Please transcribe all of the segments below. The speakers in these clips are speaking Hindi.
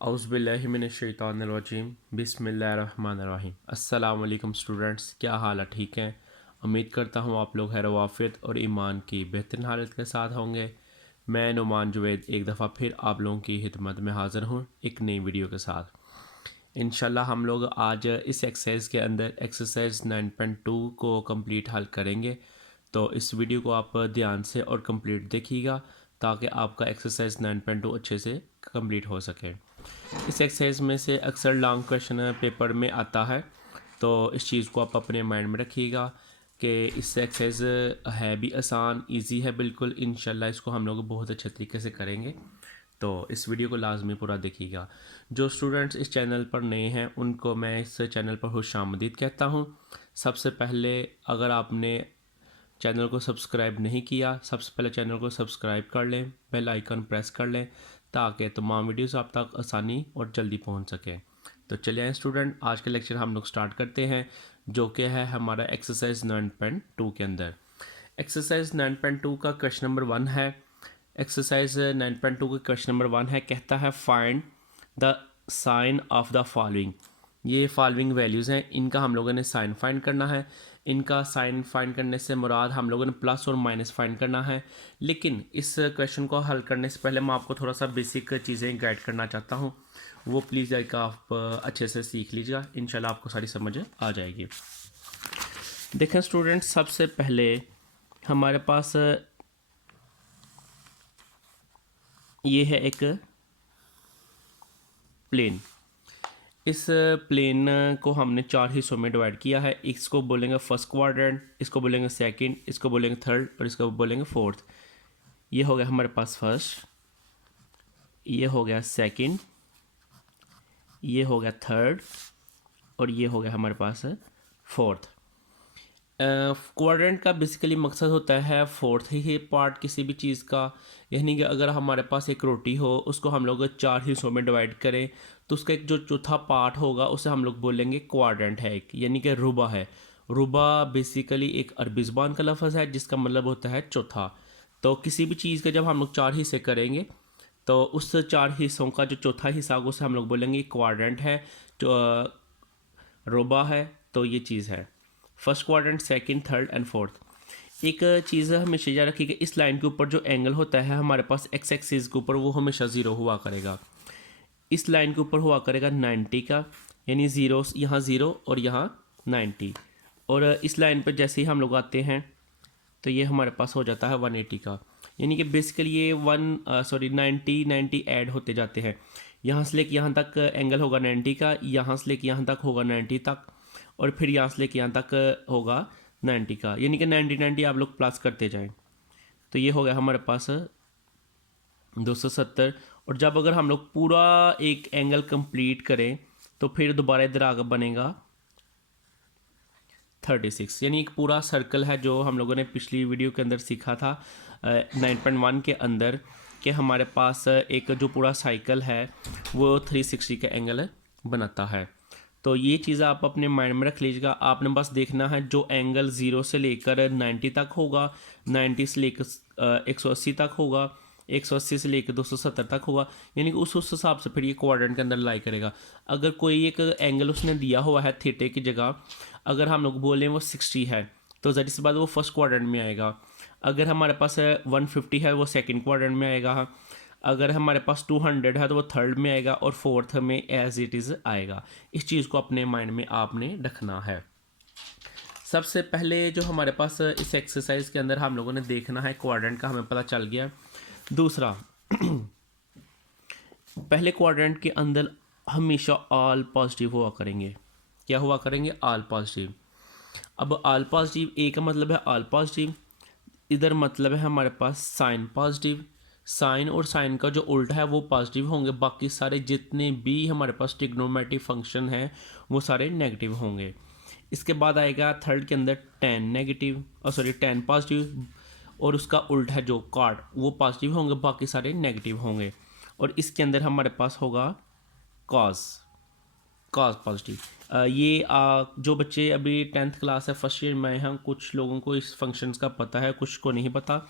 औज़ुबिल्लाहिमिनश्शैतानिर्रजीम बिस्मिल्लाहिर्रहमानिर्रहीम। अस्सलाम वालेकुम स्टूडेंट्स, क्या हाल है? ठीक हैं? उम्मीद करता हूँ आप लोग खैर वाफ़ियत और ईमान की बेहतरीन हालत के साथ होंगे। मैं नुमान जुवैद एक दफ़ा फिर आप लोगों की खिदमत में हाज़िर हूँ एक नई वीडियो के साथ। इंशाल्लाह हम लोग आज इस एक्सरसाइज के अंदर एक्सरसाइज 9.2 को कंप्लीट हल करेंगे। तो इस वीडियो को आप ध्यान से और कंप्लीट देखिएगा ताकि आपका एक्सरसाइज 9.2 अच्छे से कंप्लीट हो सके। इस एक्सरसाइज में से अक्सर लॉन्ग क्वेश्चन पेपर में आता है, तो इस चीज़ को आप अपने माइंड में रखिएगा कि इस एक्सरसाइज है भी आसान, इजी है बिल्कुल। इंशाल्लाह इसको हम लोग बहुत अच्छे तरीके से करेंगे, तो इस वीडियो को लाजमी पूरा देखिएगा। जो स्टूडेंट्स इस चैनल पर नए हैं उनको मैं इस चैनल पर खुशामदीद कहता हूँ। सबसे पहले अगर आपने चैनल को सब्सक्राइब नहीं किया, सबसे पहले चैनल को सब्सक्राइब कर लें, बेल आइकन प्रेस कर लें ताकि तमाम वीडियोस आप तक आसानी और जल्दी पहुंच सकें। तो चलिए आए स्टूडेंट, आज के लेक्चर हम लोग स्टार्ट करते हैं, जो कि है हमारा एक्सरसाइज 9.2 के अंदर। एक्सरसाइज 9.2 का क्वेश्चन नंबर 1 है। एक्सरसाइज 9.2 का क्वेश्चन नंबर 1 है, कहता है find the sign of the following. ये फॉलोइंग वैल्यूज़ हैं, इनका हम लोगों ने साइन फाइंड करना है। इनका साइन फाइंड करने से मुराद हम लोगों ने प्लस और माइनस फाइंड करना है। लेकिन इस क्वेश्चन को हल करने से पहले मैं आपको थोड़ा सा बेसिक चीज़ें गाइड करना चाहता हूँ, वो प्लीज़ एक आप अच्छे से सीख लीजिएगा, इंशाल्लाह आपको सारी समझ आ जाएगी। देखें स्टूडेंट्स, सबसे पहले हमारे पास ये है एक प्लेन। इस प्लेन को हमने 4 हिस्सों में डिवाइड किया है। इसको बोलेंगे फर्स्ट क्वाड्रेंट, इसको बोलेंगे सेकंड, इसको बोलेंगे थर्ड और इसको बोलेंगे फोर्थ। ये हो गया हमारे पास फर्स्ट, ये हो गया सेकंड, ये हो गया थर्ड और ये हो गया हमारे पास फोर्थ। क्वाड्रेंट का बेसिकली मकसद होता है फोर्थ ही पार्ट किसी भी चीज़ का, यानी कि अगर हमारे पास एक रोटी हो, उसको हम लोग 4 हिस्सों में डिवाइड करें तो उसका एक जो चौथा पार्ट होगा उसे हम लोग बोलेंगे क्वाड्रेंट है एक, यानी कि रुबा है। रुबा बेसिकली एक अरबी ज़बान का लफ्ज़ है जिसका मतलब होता है चौथा। तो किसी भी चीज़ के जब हम लोग 4 हिस्से करेंगे तो उस 4 हिस्सों का जो चौथा हिस्सा होगा उसे हम लोग बोलेंगे क्वाड्रेंट है, जो रुबा है। तो ये चीज़ है first quadrant, second, third and fourth. एक चीज़ हमेशा याद रखिए कि इस लाइन के ऊपर जो एंगल होता है हमारे पास एक्स एक्सिस के ऊपर, वो हमेशा ज़ीरो हुआ करेगा। इस लाइन के ऊपर हुआ करेगा 90 का, यानी ज़ीरो, यहाँ ज़ीरो और यहाँ 90। और इस लाइन पर जैसे ही हम लोग आते हैं तो ये हमारे पास हो जाता है 180 का, यानी कि बेसिकली ये 90 ऐड होते जाते हैं। यहाँ से लेके यहाँ तक एंगल होगा 90 का, यहाँ से लेके यहाँ तक होगा 90 तक, और फिर यहाँ से लेके यहाँ तक होगा 90 का, यानी कि 90 आप लोग प्लस करते जाएं। तो ये हो गया हमारे पास 270। और जब अगर हम लोग पूरा एक एंगल कंप्लीट करें तो फिर दोबारा इधर आगे बनेगा 36, यानी एक पूरा सर्कल है जो हम लोगों ने पिछली वीडियो के अंदर सीखा था 9.1 के अंदर, कि हमारे पास एक जो पूरा साइकिल है वो 360 का एंगल बनाता है। तो ये चीज़ आप अपने माइंड में रख लीजिएगा। आपने बस देखना है जो एंगल 0 से लेकर 90 तक होगा, 90 से लेकर 180 तक होगा, 180 से लेकर 270 तक होगा, यानी कि उस हिसाब से फिर ये क्वाड्रेंट के अंदर लाई करेगा। अगर कोई एक एंगल उसने दिया हुआ है थीटे की जगह, अगर हम लोग बोलें वो 60 है तो ज़ाहिर सी बात वो फर्स्ट क्वाड्रेंट में आएगा। अगर हमारे पास 150 है वो सेकंड क्वाड्रेंट में आएगा। अगर हमारे पास 200 है तो वो थर्ड में आएगा और फोर्थ में एज इट इज़ आएगा। इस चीज़ को अपने माइंड में आपने रखना है। सबसे पहले जो हमारे पास इस एक्सरसाइज के अंदर हम लोगों ने देखना है, क्वाड्रेंट का हमें पता चल गया। दूसरा, पहले क्वाड्रेंट के अंदर हमेशा ऑल पॉजिटिव हुआ करेंगे। क्या हुआ करेंगे? All positive. अब ऑल पॉजिटिव, ए का मतलब है ऑल पॉजिटिव, इधर मतलब है हमारे पास साइन पॉजिटिव। साइन और साइन का जो उल्टा है वो पॉजिटिव होंगे, बाकी सारे जितने भी हमारे पास ट्रिग्नोमेट्रिक फंक्शन हैं वो सारे नेगेटिव होंगे। इसके बाद आएगा थर्ड के अंदर टेन नेगेटिव, टेन पॉजिटिव, और उसका उल्टा है जो कॉट, वो पॉजिटिव होंगे, बाकी सारे नेगेटिव होंगे। और इसके अंदर हमारे पास होगा कॉस, कॉस पॉजिटिव। ये जो बच्चे अभी 10th क्लास है, फर्स्ट ईयर में हैं, कुछ लोगों को इस फंक्शंस का पता है, कुछ को नहीं पता।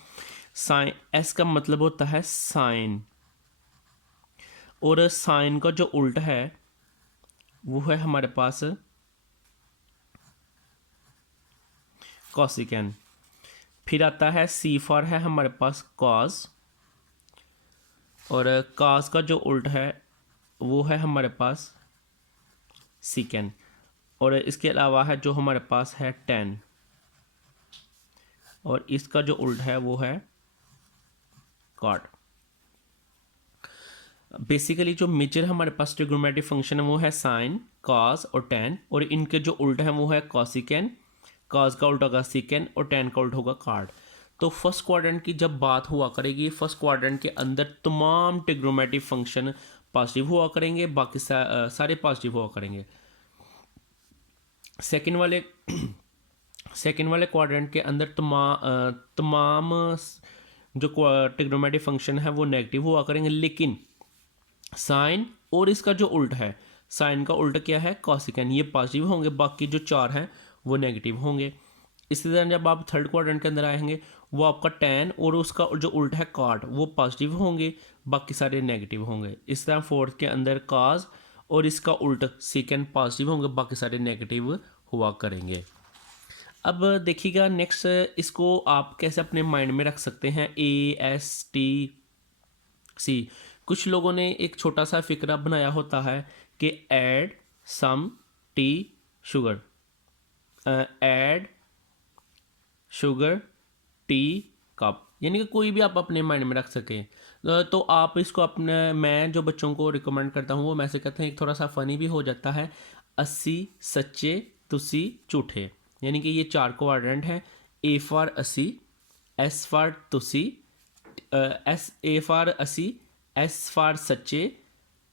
साइन, एस का मतलब होता है साइन, और साइन का जो उल्टा है वो है हमारे पास कॉसिकेन। फिर आता है सी फॉर है हमारे पास कॉस, और कॉस का जो उल्टा है वो है हमारे पास सीकेन, और इसके अलावा है जो हमारे पास है टेन, और इसका जो उल्टा है वो है कॉट। बेसिकली जो मेजर हमारे पास ट्रिग्नोमेट्रिक फंक्शन है वो है साइन, कॉस और टेन, और इनके जो उल्टा है वो है कॉसिकेन, कॉस का उल्टा होगा सीकेन और टेन का उल्टा होगा कॉट। तो फर्स्ट क्वाड्रेंट की जब बात हुआ करेगी, फर्स्ट क्वाड्रेंट के अंदर तमाम ट्रिग्नोमेट्रिक फंक्शन पॉजिटिव हुआ करेंगे, बाकी सारे पॉजिटिव हुआ करेंगे। सेकंड वाले क्वाड्रेंट के अंदर तमाम जो ट्रिग्नोमेट्रिक फंक्शन है वो नेगेटिव हुआ करेंगे, लेकिन साइन और इसका जो उल्टा है, साइन का उल्टा क्या है कॉसिकेन, ये पॉजिटिव होंगे, बाकी जो चार हैं वो नेगेटिव होंगे। इसी तरह जब आप थर्ड क्वाड्रेंट के अंदर आएंगे वो आपका टेन और उसका जो उल्टा है कॉट वो पॉजिटिव होंगे, बाकी सारे नेगेटिव होंगे। इस तरह फोर्थ के अंदर कॉस और इसका उल्टा सीकेंड पॉजिटिव होंगे, बाकी सारे नेगेटिव हुआ करेंगे। अब देखिएगा नेक्स्ट, इसको आप कैसे अपने माइंड में रख सकते हैं। ASTC, कुछ लोगों ने एक छोटा सा फिक्रा बनाया होता है कि add some tea sugar, add sugar tea cup, यानी कि कोई भी आप अपने माइंड में रख सकें। तो आप इसको अपने, मैं जो बच्चों को रिकमेंड करता हूँ वो मैं से कहते हैं, एक थोड़ा सा फ़नी भी हो जाता है। 80 सच्चे तुसी झूठे, यानी कि ये चार क्वाड्रेंट हैं। A फॉर 80, S फॉर तुसी, A फॉर 80, S फॉर सच्चे,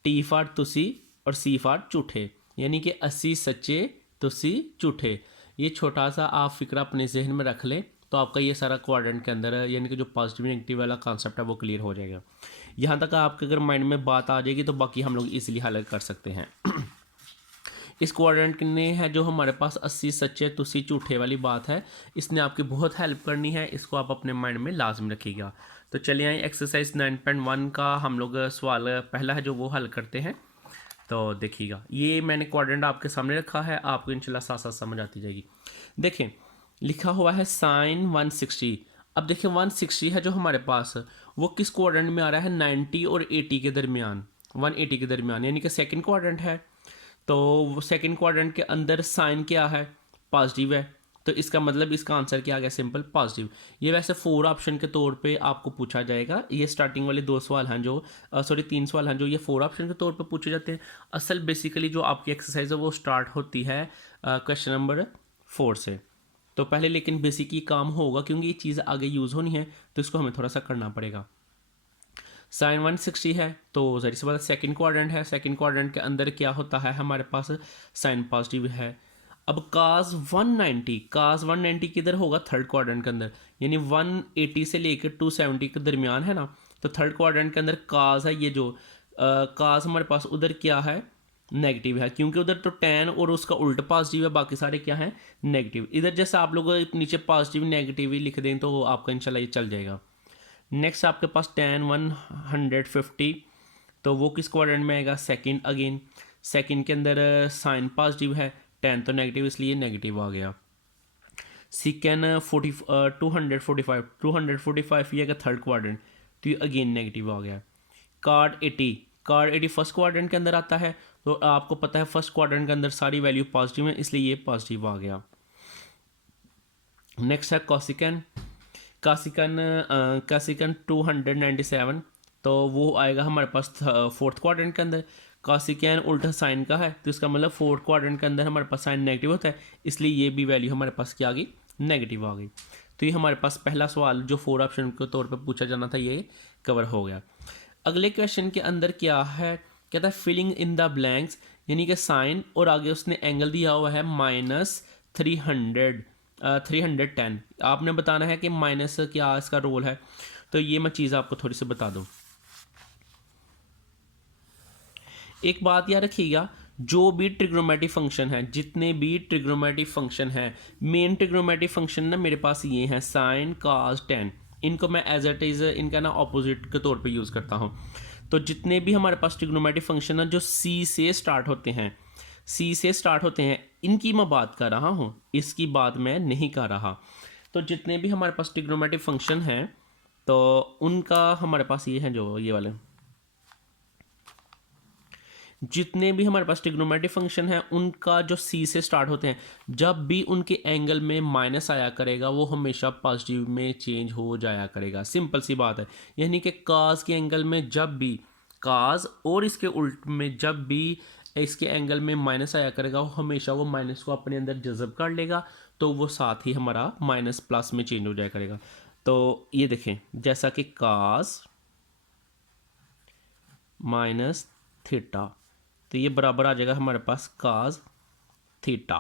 T फॉर तुसी और C फॉर झूठे, यानी कि 80 सच्चे तुसी झूठे। ये छोटा सा आप फिक्रा अपने जहन में रख लें तो आपका ये सारा क्वाड्रेंट के अंदर यानी कि जो पॉजिटिव नेगेटिव वाला कॉन्सेप्ट है वो क्लियर हो जाएगा। यहाँ तक आपके अगर माइंड में बात आ जाएगी तो बाकी हम लोग इजीली हल कर सकते हैं। इस क्वाड्रेंट ने है जो हमारे पास 80 सच्चे तुसी झूठे वाली बात है, इसने आपकी बहुत हेल्प करनी है, इसको आप अपने माइंड में लाजम रखिएगा। तो चलिए आए एक्सरसाइज 9.1 का हम लोग सवाल पहला है जो वो हल करते हैं। तो देखिएगा, ये मैंने क्वाड्रेंट आपके सामने रखा है, आपको इंशाल्लाह साथ साथ समझ आती जाएगी। देखें लिखा हुआ है साइन 160। अब देखिए 160 है जो हमारे पास, वो किस क्वाड्रेंट में आ रहा है, 90 और 80 के दरमियान, 180 के दरमियान, यानी कि सेकंड क्वाड्रेंट है। तो सेकंड क्वाड्रेंट के अंदर साइन क्या है, पॉजिटिव है, तो इसका मतलब इसका आंसर क्या आ गया, सिंपल पॉजिटिव। ये वैसे 4 ऑप्शन के तौर पे आपको पूछा जाएगा। ये स्टार्टिंग वाले 2 सवाल हैं जो 3 सवाल हैं जो ये 4 ऑप्शन के तौर पे पूछे जाते हैं। असल बेसिकली जो आपकी एक्सरसाइज है वो स्टार्ट होती है क्वेश्चन नंबर 4 से। तो पहले लेकिन बेसिक ही काम होगा क्योंकि ये चीज़ आगे यूज़ होनी है, तो इसको हमें थोड़ा सा करना पड़ेगा। साइन 160 है तो जरिए से बात सेकेंड क्वाड्रेंट है, सेकेंड क्वाड्रेंट के अंदर क्या होता है हमारे पास, साइन पॉजिटिव है। अब काज 190, काज 190 किधर होगा, थर्ड क्वाड्रेंट के अंदर, यानी 180 से लेकर 270 के दरमियान है ना। तो थर्ड क्वाड्रेंट के अंदर काज है, ये जो काज हमारे पास उधर क्या है, नेगेटिव है, क्योंकि उधर तो टेन और उसका उल्टा पॉजिटिव है, बाकी सारे क्या हैं नेगेटिव। इधर जैसे आप लोग नीचे पॉजिटिव नेगेटिव ही लिख दें तो आपका इंशाल्लाह ये चल जाएगा। नेक्स्ट आपके पास टेन 150, तो वो किस क्वाड्रेंट में आएगा, सेकंड अगेन। सेकंड के अंदर साइन पॉजिटिव है, टेन तो नेगेटिव इसलिए नेगेटिव आ गया। सीकेन 245 ये का थर्ड क्वाड्रेंट, तो ये अगेन नेगेटिव आ गया। कार्ड 80 फर्स्ट क्वाड्रेंट के अंदर आता है, तो आपको पता है फर्स्ट क्वाड्रेंट के अंदर सारी वैल्यू पॉजिटिव है इसलिए ये पॉजिटिव आ गया। नेक्स्ट है कॉसिकन 297, तो वो आएगा हमारे पास फोर्थ क्वाड्रेंट के अंदर। कॉसिकन उल्टा साइन का है तो इसका मतलब फोर्थ क्वाड्रेंट के अंदर हमारे पास साइन नेगेटिव होता है, इसलिए ये भी वैल्यू हमारे पास क्या आ गई, नेगेटिव आ गई। तो ये हमारे पास पहला सवाल जो 4 ऑप्शन के तौर पे पूछा जाना था ये कवर हो गया। अगले क्वेश्चन के अंदर क्या है, कहता है फिलिंग इन द ब्लैंक्स, यानी कि साइन और आगे उसने एंगल दिया हुआ है -310। आपने बताना है कि माइनस क्या इसका रोल है, तो ये मैं चीज़ आपको थोड़ी सी बता दूं। एक बात याद रखिएगा, जो भी ट्रिग्नोमेट्रिक फंक्शन है, जितने भी ट्रिग्नोमेट्रिक फंक्शन है, मेन ट्रिग्नोमेट्रिक फंक्शन ना मेरे पास ये हैं साइन, कॉस, टेन, इनको मैं एज इट इज़ इनका ना ऑपोजिट के तौर पे यूज़ करता हूँ। तो जितने भी हमारे पास ट्रिग्नोमेट्रिक फंक्शन है जो सी से स्टार्ट होते हैं, सी से स्टार्ट होते हैं, इनकी मैं बात कर रहा हूँ, इसकी बात मैं नहीं कर रहा। तो जितने भी हमारे पास ट्रिग्नोमेट्रिक फंक्शन हैं तो उनका हमारे पास ये हैं, जो ये वाले जितने भी हमारे पास ट्रिग्नोमेट्रिक फंक्शन है उनका जो सी से स्टार्ट होते हैं, जब भी उनके एंगल में माइनस आया करेगा वो हमेशा पॉजिटिव में चेंज हो जाया करेगा। सिंपल सी बात है। यानी कि काज के एंगल में जब भी काज और इसके उल्ट में जब भी इसके एंगल में माइनस आया करेगा वो हमेशा वो माइनस को अपने अंदर जज़ब कर लेगा, तो वो साथ ही हमारा माइनस प्लस में चेंज हो जाया करेगा। तो ये देखें, जैसा कि काज माइनस थीटा, तो ये बराबर आ जाएगा हमारे पास काज थीटा।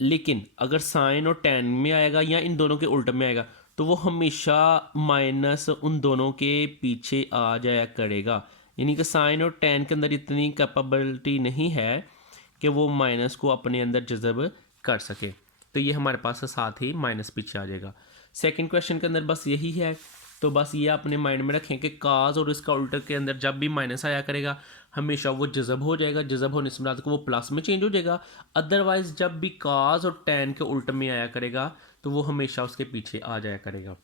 लेकिन अगर साइन और टेन में आएगा या इन दोनों के उल्ट में आएगा तो वो हमेशा माइनस उन दोनों के पीछे आ जाया करेगा। यानी कि साइन और टेन के अंदर इतनी कैपेबिलिटी नहीं है कि वो माइनस को अपने अंदर जज़ब कर सके, तो ये हमारे पास साथ ही माइनस पीछे आ जाएगा। सेकंड क्वेश्चन के अंदर बस यही है। तो बस ये अपने माइंड में रखें कि काज और इसका उल्टा के अंदर जब भी माइनस आया करेगा हमेशा वो जज़ब हो जाएगा, जज़ब होने से मुराद को वो प्लस में चेंज हो जाएगा। अदरवाइज जब भी काज और टेन के उल्ट में आया करेगा तो वो हमेशा उसके पीछे आ जाया करेगा।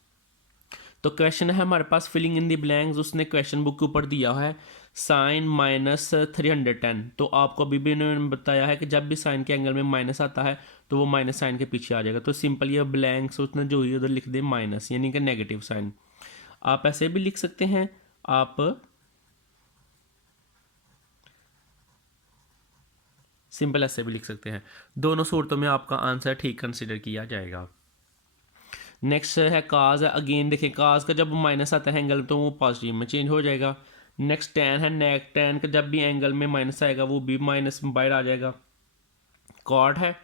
तो क्वेश्चन है हमारे पास फिलिंग इन दी ब्लैंक्स। उसने क्वेश्चन बुक के ऊपर दिया है साइन माइनस 310। तो आपको अभी भी इन्होंने बताया है कि जब भी साइन के एंगल में माइनस आता है तो वो माइनस साइन के पीछे आ जाएगा। तो सिंपल ये ब्लैंक्स उसने जो ही उधर लिख दे माइनस, यानी कि नेगेटिव साइन। आप ऐसे भी लिख सकते हैं, आप सिंपल ऐसे भी लिख सकते हैं। दोनों सूरतों में आपका आंसर ठीक कंसिडर किया जाएगा। नेक्स्ट है काज है। अगेन देखिए, काज का जब माइनस आता है एंगल तो वो पॉजिटिव में चेंज हो जाएगा। नेक्स्ट टेन है। नेक टेन का जब भी एंगल में माइनस आएगा वो भी माइनस में बाहर आ जाएगा। कॉट है।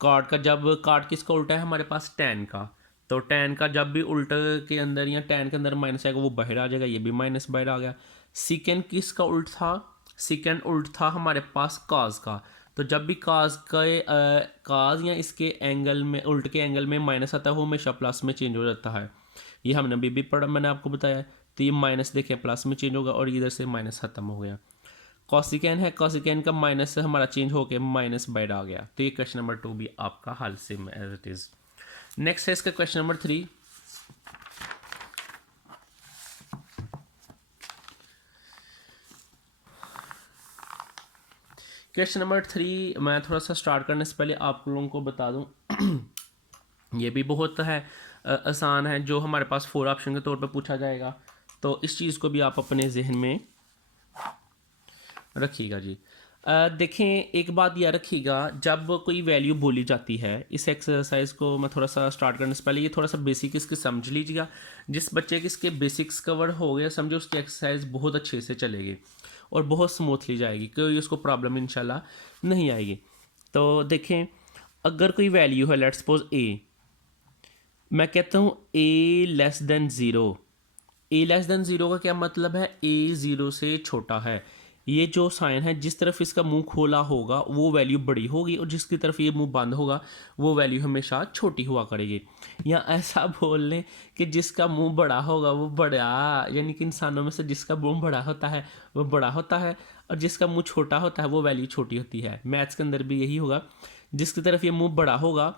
कॉट का जब कॉट किसका उल्टा है हमारे पास टेन का, तो टेन का जब भी उल्टा के अंदर या टेन के अंदर माइनस आएगा वो बाहर आ जाएगा, ये भी माइनस बाहर आ गया। सिकेंड किसका उल्ट था, सिकेंड उल्ट था हमारे पास काज का। तो जब भी काज के काज या इसके एंगल में उल्ट के एंगल में माइनस आता है वो हमेशा प्लस में चेंज हो जाता है। ये हमने अभी भी पढ़ा, मैंने आपको बताया। तो ये माइनस देखें प्लस में चेंज होगा और इधर से माइनस खत्म हो गया। कॉसिकेन है। कॉसिकेन का माइनस से हमारा चेंज होकर माइनस बाहर आ गया। तो ये क्वेश्चन नंबर 2 भी आपका हल same as it is. Next है इसका क्वेश्चन नंबर 3। क्वेश्चन नंबर 3 मैं थोड़ा सा स्टार्ट करने से पहले आप लोगों को बता दूं ये भी बहुत है आसान है, जो हमारे पास 4 ऑप्शन के तौर पे पूछा जाएगा। तो इस चीज़ को भी आप अपने जहन में रखिएगा जी। देखें, एक बात याद रखिएगा, जब कोई वैल्यू बोली जाती है, इस एक्सरसाइज को मैं थोड़ा सा स्टार्ट करने से पहले ये थोड़ा सा बेसिक इसके समझ लीजिएगा। जिस बच्चे के इसके बेसिक्स कवर हो गया समझो, उसकी एक्सरसाइज बहुत अच्छे से चलेगी और बहुत स्मूथली जाएगी, कोई उसको प्रॉब्लम इंशाल्लाह नहीं आएगी। तो देखें, अगर कोई वैल्यू है, लेट्स सपोज ए, मैं कहता हूँ ए लेस देन ज़ीरो। ए लेस देन ज़ीरो का क्या मतलब है, ए ज़ीरो से छोटा है। ये जो साइन है, जिस तरफ इसका मुंह खोला होगा वो वैल्यू बड़ी होगी और जिसकी तरफ ये मुंह बंद होगा वो वैल्यू हमेशा छोटी हुआ करेगी। या ऐसा बोल लें कि जिसका मुंह बड़ा होगा वो बड़ा, यानी कि इंसानों में से जिसका मुंह बड़ा होता है वो बड़ा होता है और जिसका मुंह छोटा होता है वो वैल्यू छोटी होती है। मैथ्स के अंदर भी यही होगा, जिसकी तरफ ये मुँह बड़ा होगा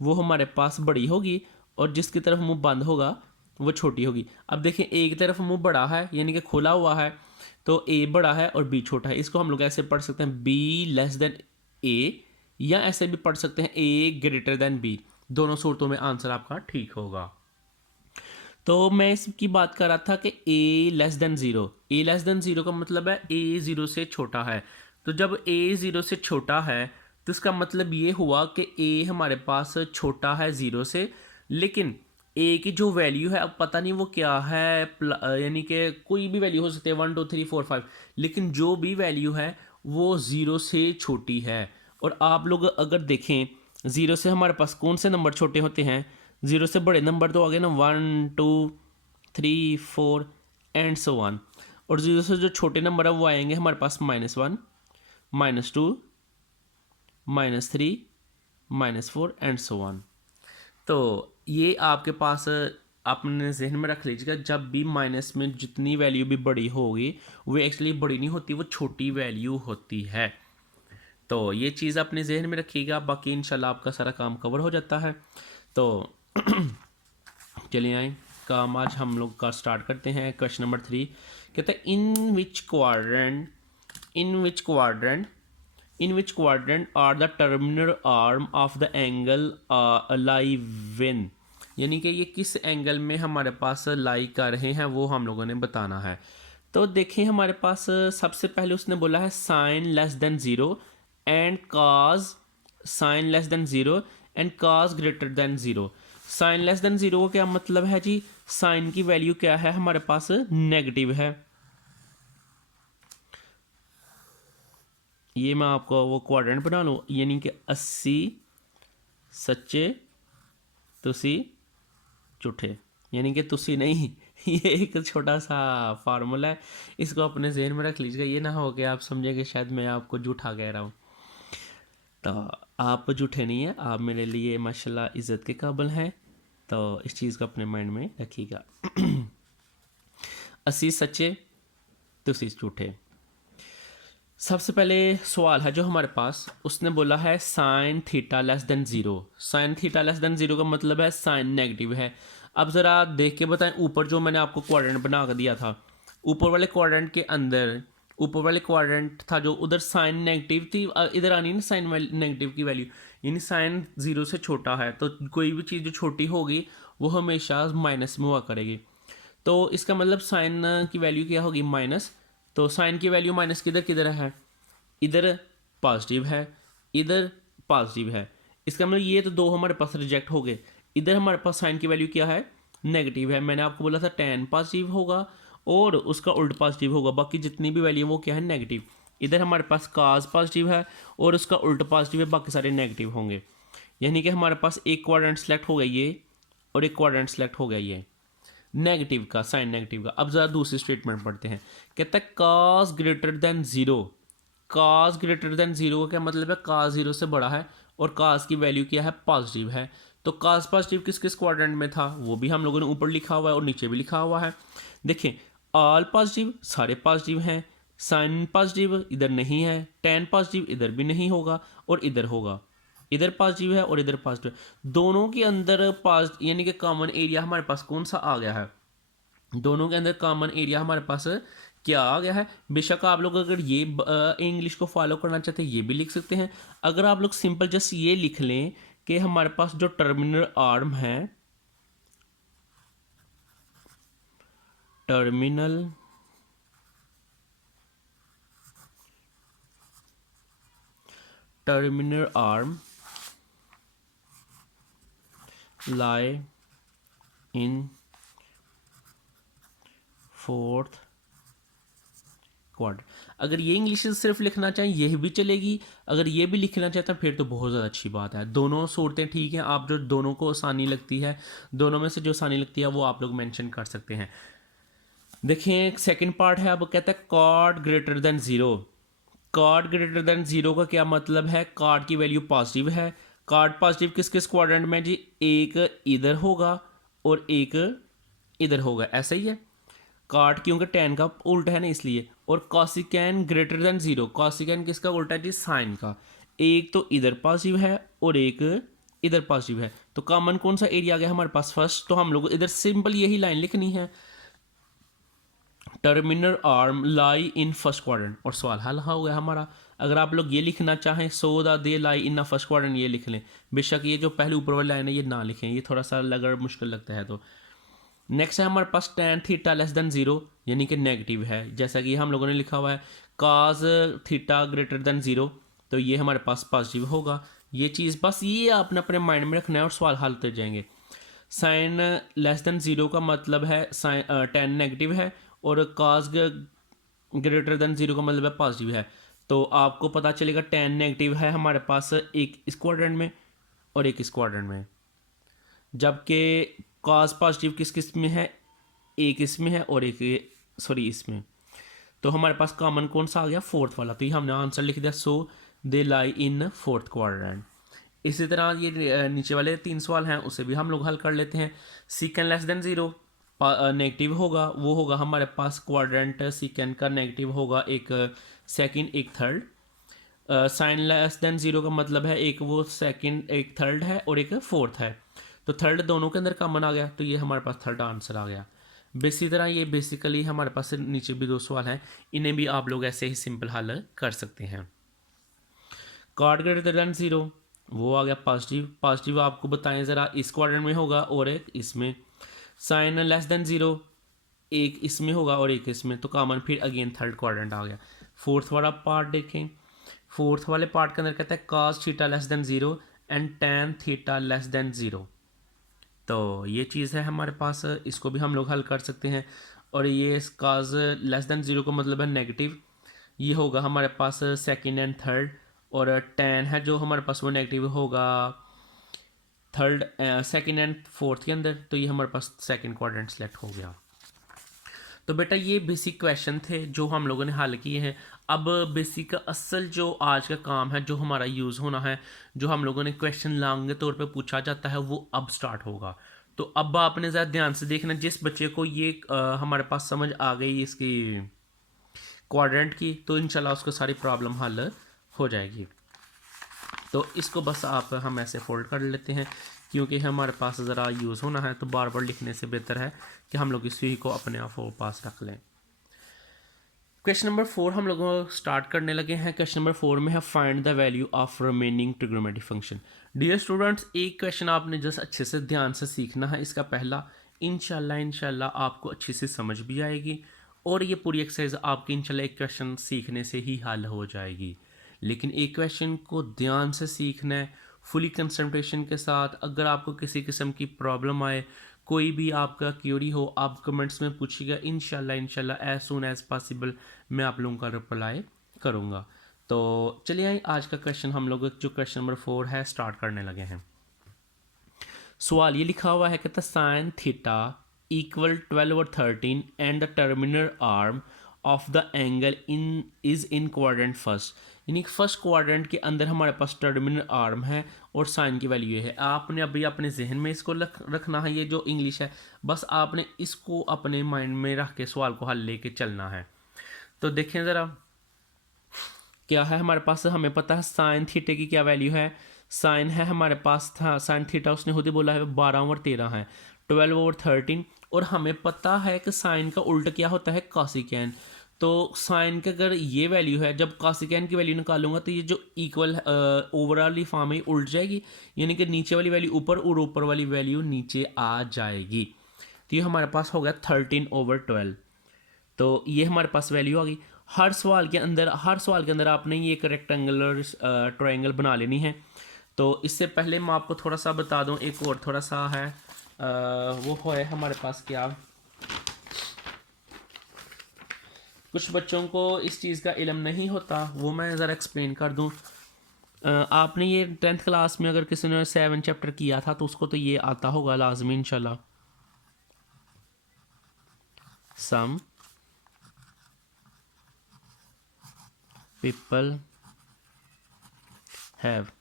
वो हमारे पास बड़ी होगी और जिसकी तरफ मुँह बंद होगा वो छोटी होगी। अब देखें, एक तरफ मुंह बड़ा है यानी कि खुला हुआ है, तो ए बड़ा है और बी छोटा है। इसको हम लोग ऐसे पढ़ सकते हैं बी लेस देन ए, या ऐसे भी पढ़ सकते हैं ए ग्रेटर देन बी। दोनों सूरतों में आंसर आपका ठीक होगा। तो मैं इसकी बात कर रहा था कि ए लेस देन ज़ीरो। ए लेस देन ज़ीरो का मतलब है ए ज़ीरो से छोटा है। तो जब ए ज़ीरो से छोटा है तो इसका मतलब ये हुआ कि ए हमारे पास छोटा है ज़ीरो से, लेकिन ए की जो वैल्यू है अब पता नहीं वो क्या है, यानी कि कोई भी वैल्यू हो सकती है 1 2 3 4 5, लेकिन जो भी वैल्यू है वो ज़ीरो से छोटी है। और आप लोग अगर देखें, ज़ीरो से हमारे पास कौन से नंबर छोटे होते हैं, ज़ीरो से बड़े नंबर तो आ गए ना 1 2 3 4 एंड सो वन। और ज़ीरो से जो छोटे नंबर है वो आएंगे हमारे पास -1 -2 -3 -4 एंड सो वन। तो ये आपके पास आपने जहन में रख लीजिएगा, जब भी माइनस में जितनी वैल्यू भी बड़ी होगी वो एक्चुअली बड़ी नहीं होती, वो छोटी वैल्यू होती है। तो ये चीज़ अपने जहन में रखिएगा, बाकी इंशाल्लाह आपका सारा काम कवर हो जाता है। तो चलिए आए काम आज हम लोग का स्टार्ट करते हैं। क्वेश्चन नंबर 3 कहते हैं in which quadrant are the terminal arm of the angle lie in, यानी कि ये किस एंगल में हमारे पास लाई कर रहे हैं वो हम लोगों ने बताना है। तो देखिए हमारे पास सबसे पहले उसने बोला है sine less than zero and cos, sine less than zero and cos greater than zero. Sine less than zero का क्या मतलब है जी? साइन की वैल्यू क्या है हमारे पास? नेगेटिव है। ये मैं आपको वो क्वाड्रेंट बना लूँ, यानी कि 80 सच्चे तुसी झूठे, यानी कि तुसी नहीं ये एक छोटा सा फार्मूला है, इसको अपने जहन में रख लीजिएगा। ये ना हो कि आप समझेंगे शायद मैं आपको झूठा कह रहा हूँ। तो आप झूठे नहीं हैं, आप मेरे लिए माशाल्लाह इज़्ज़त के काबिल हैं। तो इस चीज़ को अपने माइंड में रखिएगा। 80 सच्चे तुसी झूठे। सबसे पहले सवाल है जो हमारे पास, उसने बोला है sine theta less than zero. Sine theta less than zero का मतलब है साइन नेगेटिव है। अब ज़रा देख के बताएं, ऊपर जो मैंने आपको क्वाड्रेंट बना कर दिया था, ऊपर वाले क्वाड्रेंट के अंदर, ऊपर वाले क्वाड्रेंट था जो उधर साइन नेगेटिव थी, इधर आनी ना साइन नेगेटिव की वैल्यू, यानी साइन ज़ीरो से छोटा है। तो कोई भी चीज़ जो छोटी होगी वो हमेशा माइनस में हुआ करेगी। तो इसका मतलब साइन की वैल्यू क्या होगी? माइनस। तो साइन की वैल्यू माइनस किधर किधर है? इधर पॉजिटिव है, इधर पॉजिटिव है। इसका मतलब ये तो दो हमारे पास रिजेक्ट हो गए। इधर हमारे पास साइन की वैल्यू क्या है? नेगेटिव है। मैंने आपको बोला था टेन पॉजिटिव होगा और उसका उल्ट पॉजिटिव होगा, बाकी जितनी भी वैल्यू वो क्या है? नेगेटिव। इधर हमारे पास काज पॉजिटिव है और उसका उल्ट पॉजिटिव है, बाकी सारे नेगेटिव होंगे। यानी कि हमारे पास एक क्वाड्रेंट सेलेक्ट हो गया ये और एक क्वाड्रेंट सेलेक्ट हो गया ये नेगेटिव का, साइन नेगेटिव का। अब ज़रा दूसरी स्टेटमेंट पढ़ते हैं। कहता है काज ग्रेटर देन ज़ीरो। काज ग्रेटर देन ज़ीरो का क्या मतलब है? काज ज़ीरो से बड़ा है और काज की वैल्यू क्या है? पॉजिटिव है। तो काज पॉजिटिव किस किस क्वाड्रेंट में था वो भी हम लोगों ने ऊपर लिखा हुआ है और नीचे भी लिखा हुआ है। देखें, ऑल पॉजिटिव सारे पॉजिटिव हैं, साइन पॉजिटिव इधर नहीं है, टेन पॉजिटिव इधर भी नहीं होगा और इधर होगा। इधर पॉजिटिव है और इधर पॉजिटिव है। दोनों के अंदर पॉजिटिव यानी कि कॉमन एरिया हमारे पास कौन सा आ गया है? दोनों के अंदर कॉमन एरिया हमारे पास क्या आ गया है? बेशक आप लोग अगर ये इंग्लिश को फॉलो करना चाहते हैं ये भी लिख सकते हैं। अगर आप लोग सिंपल जस्ट ये लिख लें कि हमारे पास जो टर्मिनल आर्म है, terminal arm lie in fourth quadrant. अगर ये इंग्लिश सिर्फ लिखना चाहें ये भी चलेगी, अगर ये भी लिखना चाहते हैं फिर तो बहुत ज़्यादा अच्छी बात है। दोनों सूरतें ठीक हैं, आप जो दोनों को आसानी लगती है, दोनों में से जो आसानी लगती है वो आप लोग मेंशन कर सकते हैं। देखिए सेकंड पार्ट है, अब कहता है cos greater than zero. Cos greater than zero का क्या मतलब है? कॉड की वैल्यू पॉजिटिव है। कॉड पॉजिटिव किस किस क्वाड्रेंट में जी? एक इधर होगा और एक इधर होगा, ऐसा ही है। कॉट क्योंकि टेन का उल्ट है ना इसलिए। और कॉसिकैन ग्रेटर देन ज़ीरो, कॉसिकैन किसका उल्टा है जी? साइन का। एक तो इधर पॉजिटिव है और एक इधर पॉजिटिव है, तो कॉमन कौन सा एरिया आ गया हमारे पास? फर्स्ट। तो हम लोग इधर सिंपल यही लाइन लिखनी है, terminal arm lie in first quadrant, और सवाल हल हो गया हमारा। अगर आप लोग ये लिखना चाहें so the they lie in first quadrant ये लिख लें, बेशक ये जो पहले ऊपर वाली लाइन है ये ना लिखें, ये थोड़ा सा अगर मुश्किल लगता है तो। नेक्स्ट है हमारे पास tan theta less than zero, यानी कि नेगेटिव है, जैसा कि हम लोगों ने लिखा हुआ है काज थीटा ग्रेटर देन ज़ीरो, तो ये हमारे पास पॉजिटिव होगा। ये चीज़ बस ये आपने अपने माइंड में रखना है और सवाल हल कर जाएंगे। साइन लेस देन ज़ीरो का मतलब है साइन टेन नेगेटिव है और काज ग्रेटर देन ज़ीरो का मतलब है पॉजिटिव है। तो आपको पता चलेगा टेन नेगेटिव है हमारे पास एक इस क्वाड्रेंट में और एक इस क्वाड्रेंट में, जबकि कॉस पॉजिटिव किस किस में है? एक इसमें है और एक सॉरी इसमें। तो हमारे पास कॉमन कौन सा आ गया? फोर्थ वाला। तो ये हमने आंसर लिख दिया, सो दे लाई इन फोर्थ क्वाड्रेंट। इसी तरह ये नीचे वाले 3 सवाल हैं उसे भी हम लोग हल कर लेते हैं। सीकेंड लेस देन ज़ीरो नेगेटिव होगा, वो होगा हमारे पास क्वाड्रेंट सीकेंड का नेगेटिव होगा, एक सेकंड एक third. Sine less than zero का मतलब है एक वो सेकंड एक थर्ड है और एक फोर्थ है, तो थर्ड दोनों के अंदर कॉमन आ गया, तो ये हमारे पास थर्ड आंसर आ गया। इसी तरह ये बेसिकली हमारे पास नीचे भी 2 सवाल हैं, इन्हें भी आप लोग ऐसे ही सिंपल हल कर सकते हैं। कॉर्ड ग्रेटर देन ज़ीरो वो आ गया पॉजिटिव, पॉजिटिव आपको बताएं ज़रा, इस क्वाड्रेंट में होगा और एक इसमें। साइन लेस देन ज़ीरो एक इसमें होगा और एक इसमें, तो कॉमन फिर अगेन थर्ड क्वाड्रेंट आ गया। फोर्थ वाला पार्ट देखें, फोर्थ वाले पार्ट के अंदर कहता है काज theta less than zero and tan theta less than zero, तो ये चीज़ है हमारे पास, इसको भी हम लोग हल कर सकते हैं। और ये काज लेस देन ज़ीरो का मतलब है नेगेटिव, ये होगा हमारे पास सेकंड एंड थर्ड, और टेन है जो हमारे पास वो नेगेटिव होगा थर्ड सेकंड एंड फोर्थ के अंदर, तो ये हमारे पास सेकंड क्वाड्रेंट सेलेक्ट हो गया। तो बेटा ये बेसिक क्वेश्चन थे जो हम लोगों ने हल किए हैं। अब बेसिक असल जो आज का काम है जो हमारा यूज़ होना है, जो हम लोगों ने क्वेश्चन लॉन्ग तौर पे पूछा जाता है, वो अब स्टार्ट होगा। तो अब आपने ज़रा ध्यान से देखना, जिस बच्चे को ये हमारे पास समझ आ गई इसकी क्वाड्रेंट की, तो इंशाल्लाह उसको सारी प्रॉब्लम हल हो जाएगी। तो इसको बस आप हम ऐसे फोल्ड कर लेते हैं, क्योंकि हमारे पास ज़रा यूज़ होना है, तो बार बार लिखने से बेहतर है कि हम लोग इसी को अपने आप पास रख लें। क्वेश्चन नंबर 4 हम लोग स्टार्ट करने लगे हैं। क्वेश्चन नंबर 4 में है find the value of remaining trigonometric function. Dear students, एक क्वेश्चन आपने जस्ट अच्छे से ध्यान से सीखना है, इसका पहला इंशाल्लाह आपको अच्छे से समझ भी आएगी, और ये पूरी एक्सरसाइज आपकी इंशाल्लाह एक क्वेश्चन सीखने से ही हल हो जाएगी। लेकिन एक क्वेश्चन को ध्यान से सीखना है, फुली कंसंट्रेशन के साथ। अगर आपको किसी किस्म की प्रॉब्लम आए, कोई भी आपका क्यूरी हो, आप कमेंट्स में पूछिएगा, इंशाल्लाह एज सुन एज पॉसिबल मैं आप लोगों का रिप्लाई करूँगा। तो चलिए आइए आज का क्वेश्चन हम लोग जो क्वेश्चन नंबर 4 है स्टार्ट करने लगे हैं। सवाल ये लिखा हुआ है, कहता साइन थीटा इक्वल 12 और 13 and the terminal arm of the angle in quadrant first, यानी फर्स्ट क्वाड्रेंट के अंदर हमारे पास टर्मिनल आर्म है और साइन की वैल्यू ये है। आपने अभी अपने जहन में इसको रखना है, ये जो इंग्लिश है बस आपने इसको अपने माइंड में रख के सवाल को हल लेके चलना है। तो देखें ज़रा क्या है हमारे पास, हमें पता है साइन थीटे की क्या वैल्यू है। साइन है हमारे पास था साइन थीटा, उसने खुद ही बोला है 12 और 13 है, 12 और 13, और हमें पता है कि साइन का उल्टा क्या होता है, कॉसिकेन। तो साइन का अगर ये वैल्यू है, जब कॉसिकेन की वैल्यू निकालूंगा तो ये जो इक्वल ओवरऑल फॉर्म है उल्ट जाएगी, यानी कि नीचे वाली वैल्यू ऊपर और ऊपर वाली वैल्यू नीचे आ जाएगी। तो ये हमारे पास हो गया 13/12, तो ये हमारे पास वैल्यू आ गई। हर सवाल के अंदर आपने ये एक रेक्टेंगुलर ट्रायंगल बना लेनी है। तो इससे पहले मैं आपको थोड़ा सा बता दूं, एक और थोड़ा सा है वो है हमारे पास क्या, कुछ बच्चों को इस चीज़ का इल्म नहीं होता, वो मैं ज़रा एक्सप्लेन कर दूं। आपने ये 10th क्लास में अगर किसी ने 7 चैप्टर किया था तो उसको तो ये आता होगा लाजमी इंशाल्लाह। सम people have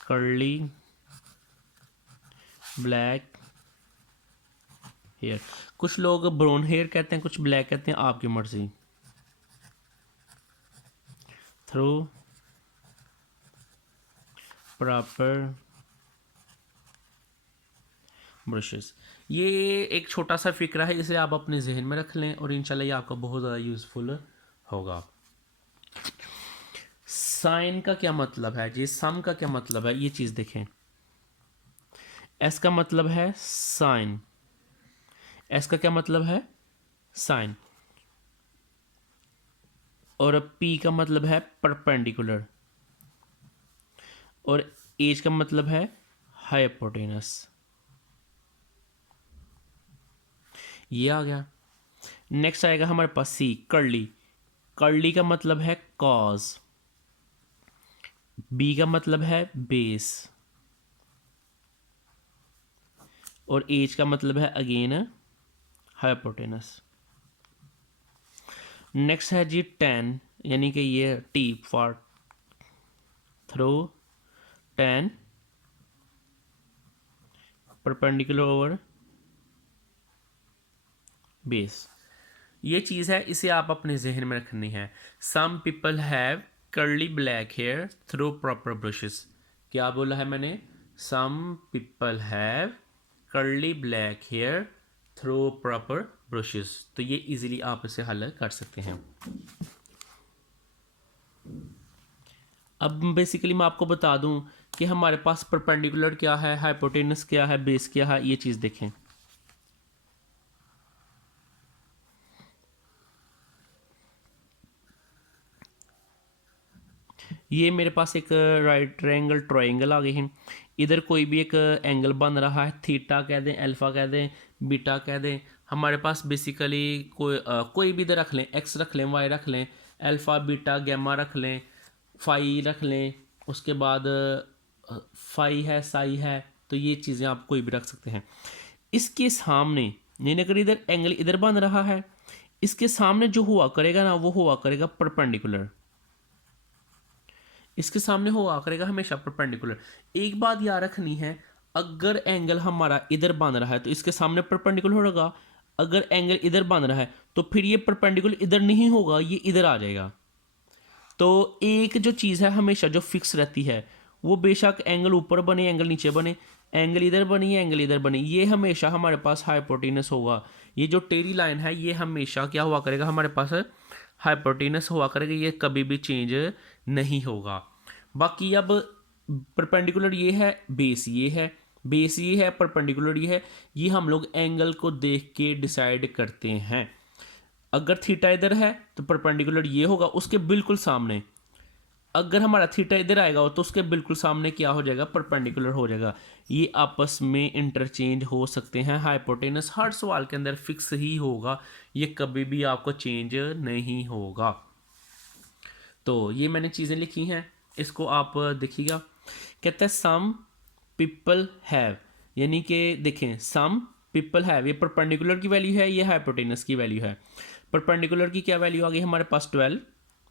curly black hair, कुछ लोग ब्राउन हेयर कहते हैं, कुछ ब्लैक कहते हैं, आपकी मर्जी। थ्रू प्रॉपर ब्रशेस, ये एक छोटा सा फिक्रा है, इसे आप अपने जहन में रख लें और इंशाल्लाह ये आपका बहुत ज़्यादा यूज़फुल होगा। साइन का क्या मतलब है जी, सम का क्या मतलब है, ये चीज़ देखें। एस का मतलब है साइन, एस का क्या मतलब है साइन, और पी का मतलब है परपेंडिकुलर, और एच का मतलब है हाइपोटेनस। ये आ गया। नेक्स्ट आएगा हमारे पास सी, कर्ली। कर्ली का मतलब है कॉज, बी का मतलब है बेस, और एच का मतलब है अगेन हाइपोटेनस। नेक्स्ट है जी टेन, यानी कि ये T for through tan perpendicular over base. ये चीज़ है, इसे आप अपने जहन में रखनी है। Some people have curly black hair through proper brushes. क्या बोला है मैंने? Some people have curly black hair through proper brushes. तो ये इजीली आप इसे हल कर सकते हैं। अब बेसिकली मैं आपको बता दूं कि हमारे पास परपेंडिकुलर क्या है, हाइपोटेनस क्या है, बेस क्या है। ये चीज़ देखें। ये मेरे पास एक राइट ट्रायंगल ट्रायंगल आ गए हैं। इधर कोई भी एक एंगल बन रहा है, थीटा कह दें, अल्फा कह दें, बीटा कह दें। हमारे पास बेसिकली कोई भी इधर रख लें, एक्स रख लें, वाई रख लें, अल्फा बीटा गैमा रख लें, फाई रख लें, उसके बाद फाई है, साई है। तो ये चीज़ें आप कोई भी रख सकते हैं। इसके सामने यानी अगर इधर एंगल इधर बन रहा है, इसके सामने जो हुआ करेगा ना, वो हुआ करेगा परपेंडिकुलर। इसके सामने हुआ करेगा हमेशा परपेंडिकुलर। एक बात याद रखनी है, अगर एंगल हमारा इधर बन रहा है तो इसके सामने परपेंडिकुलर होगा। अगर एंगल इधर बन रहा है तो फिर ये परपेंडिकुलर इधर नहीं होगा, ये इधर आ जाएगा। तो एक जो चीज़ है हमेशा जो फिक्स रहती है, वो बेशक एंगल ऊपर बने, एंगल नीचे बने, एंगल इधर बनी, एंगल इधर बने, ये हमेशा हमारे पास हाइपोटेनस होगा। ये जो टेढ़ी लाइन है ये हमेशा क्या हुआ करेगा, हमारे पास हाइपोटेनस हुआ करेगा, ये कभी भी चेंज नहीं होगा। बाकी अब परपेंडिकुलर ये है, बेस ये है, बेस ये है, परपेंडिकुलर ये है। ये हम लोग एंगल को देख के डिसाइड करते हैं। अगर थीटा इधर है तो परपेंडिकुलर ये होगा उसके बिल्कुल सामने। अगर हमारा थीटा इधर आएगा तो उसके बिल्कुल सामने क्या हो जाएगा, परपेंडिकुलर हो जाएगा। ये आपस में इंटरचेंज हो सकते हैं। हाइपोटेनस हर सवाल के अंदर फिक्स ही होगा, ये कभी भी आपको चेंज नहीं होगा। तो ये मैंने चीज़ें लिखी हैं, इसको आप देखिएगा। कहता है सम पीपल हैव, यानी कि देखें सम पीपल हैव, ये परपेंडिकुलर की वैल्यू है, ये हाइपोटेनस की वैल्यू है। परपेंडिकुलर की क्या वैल्यू आ गई हमारे पास 12।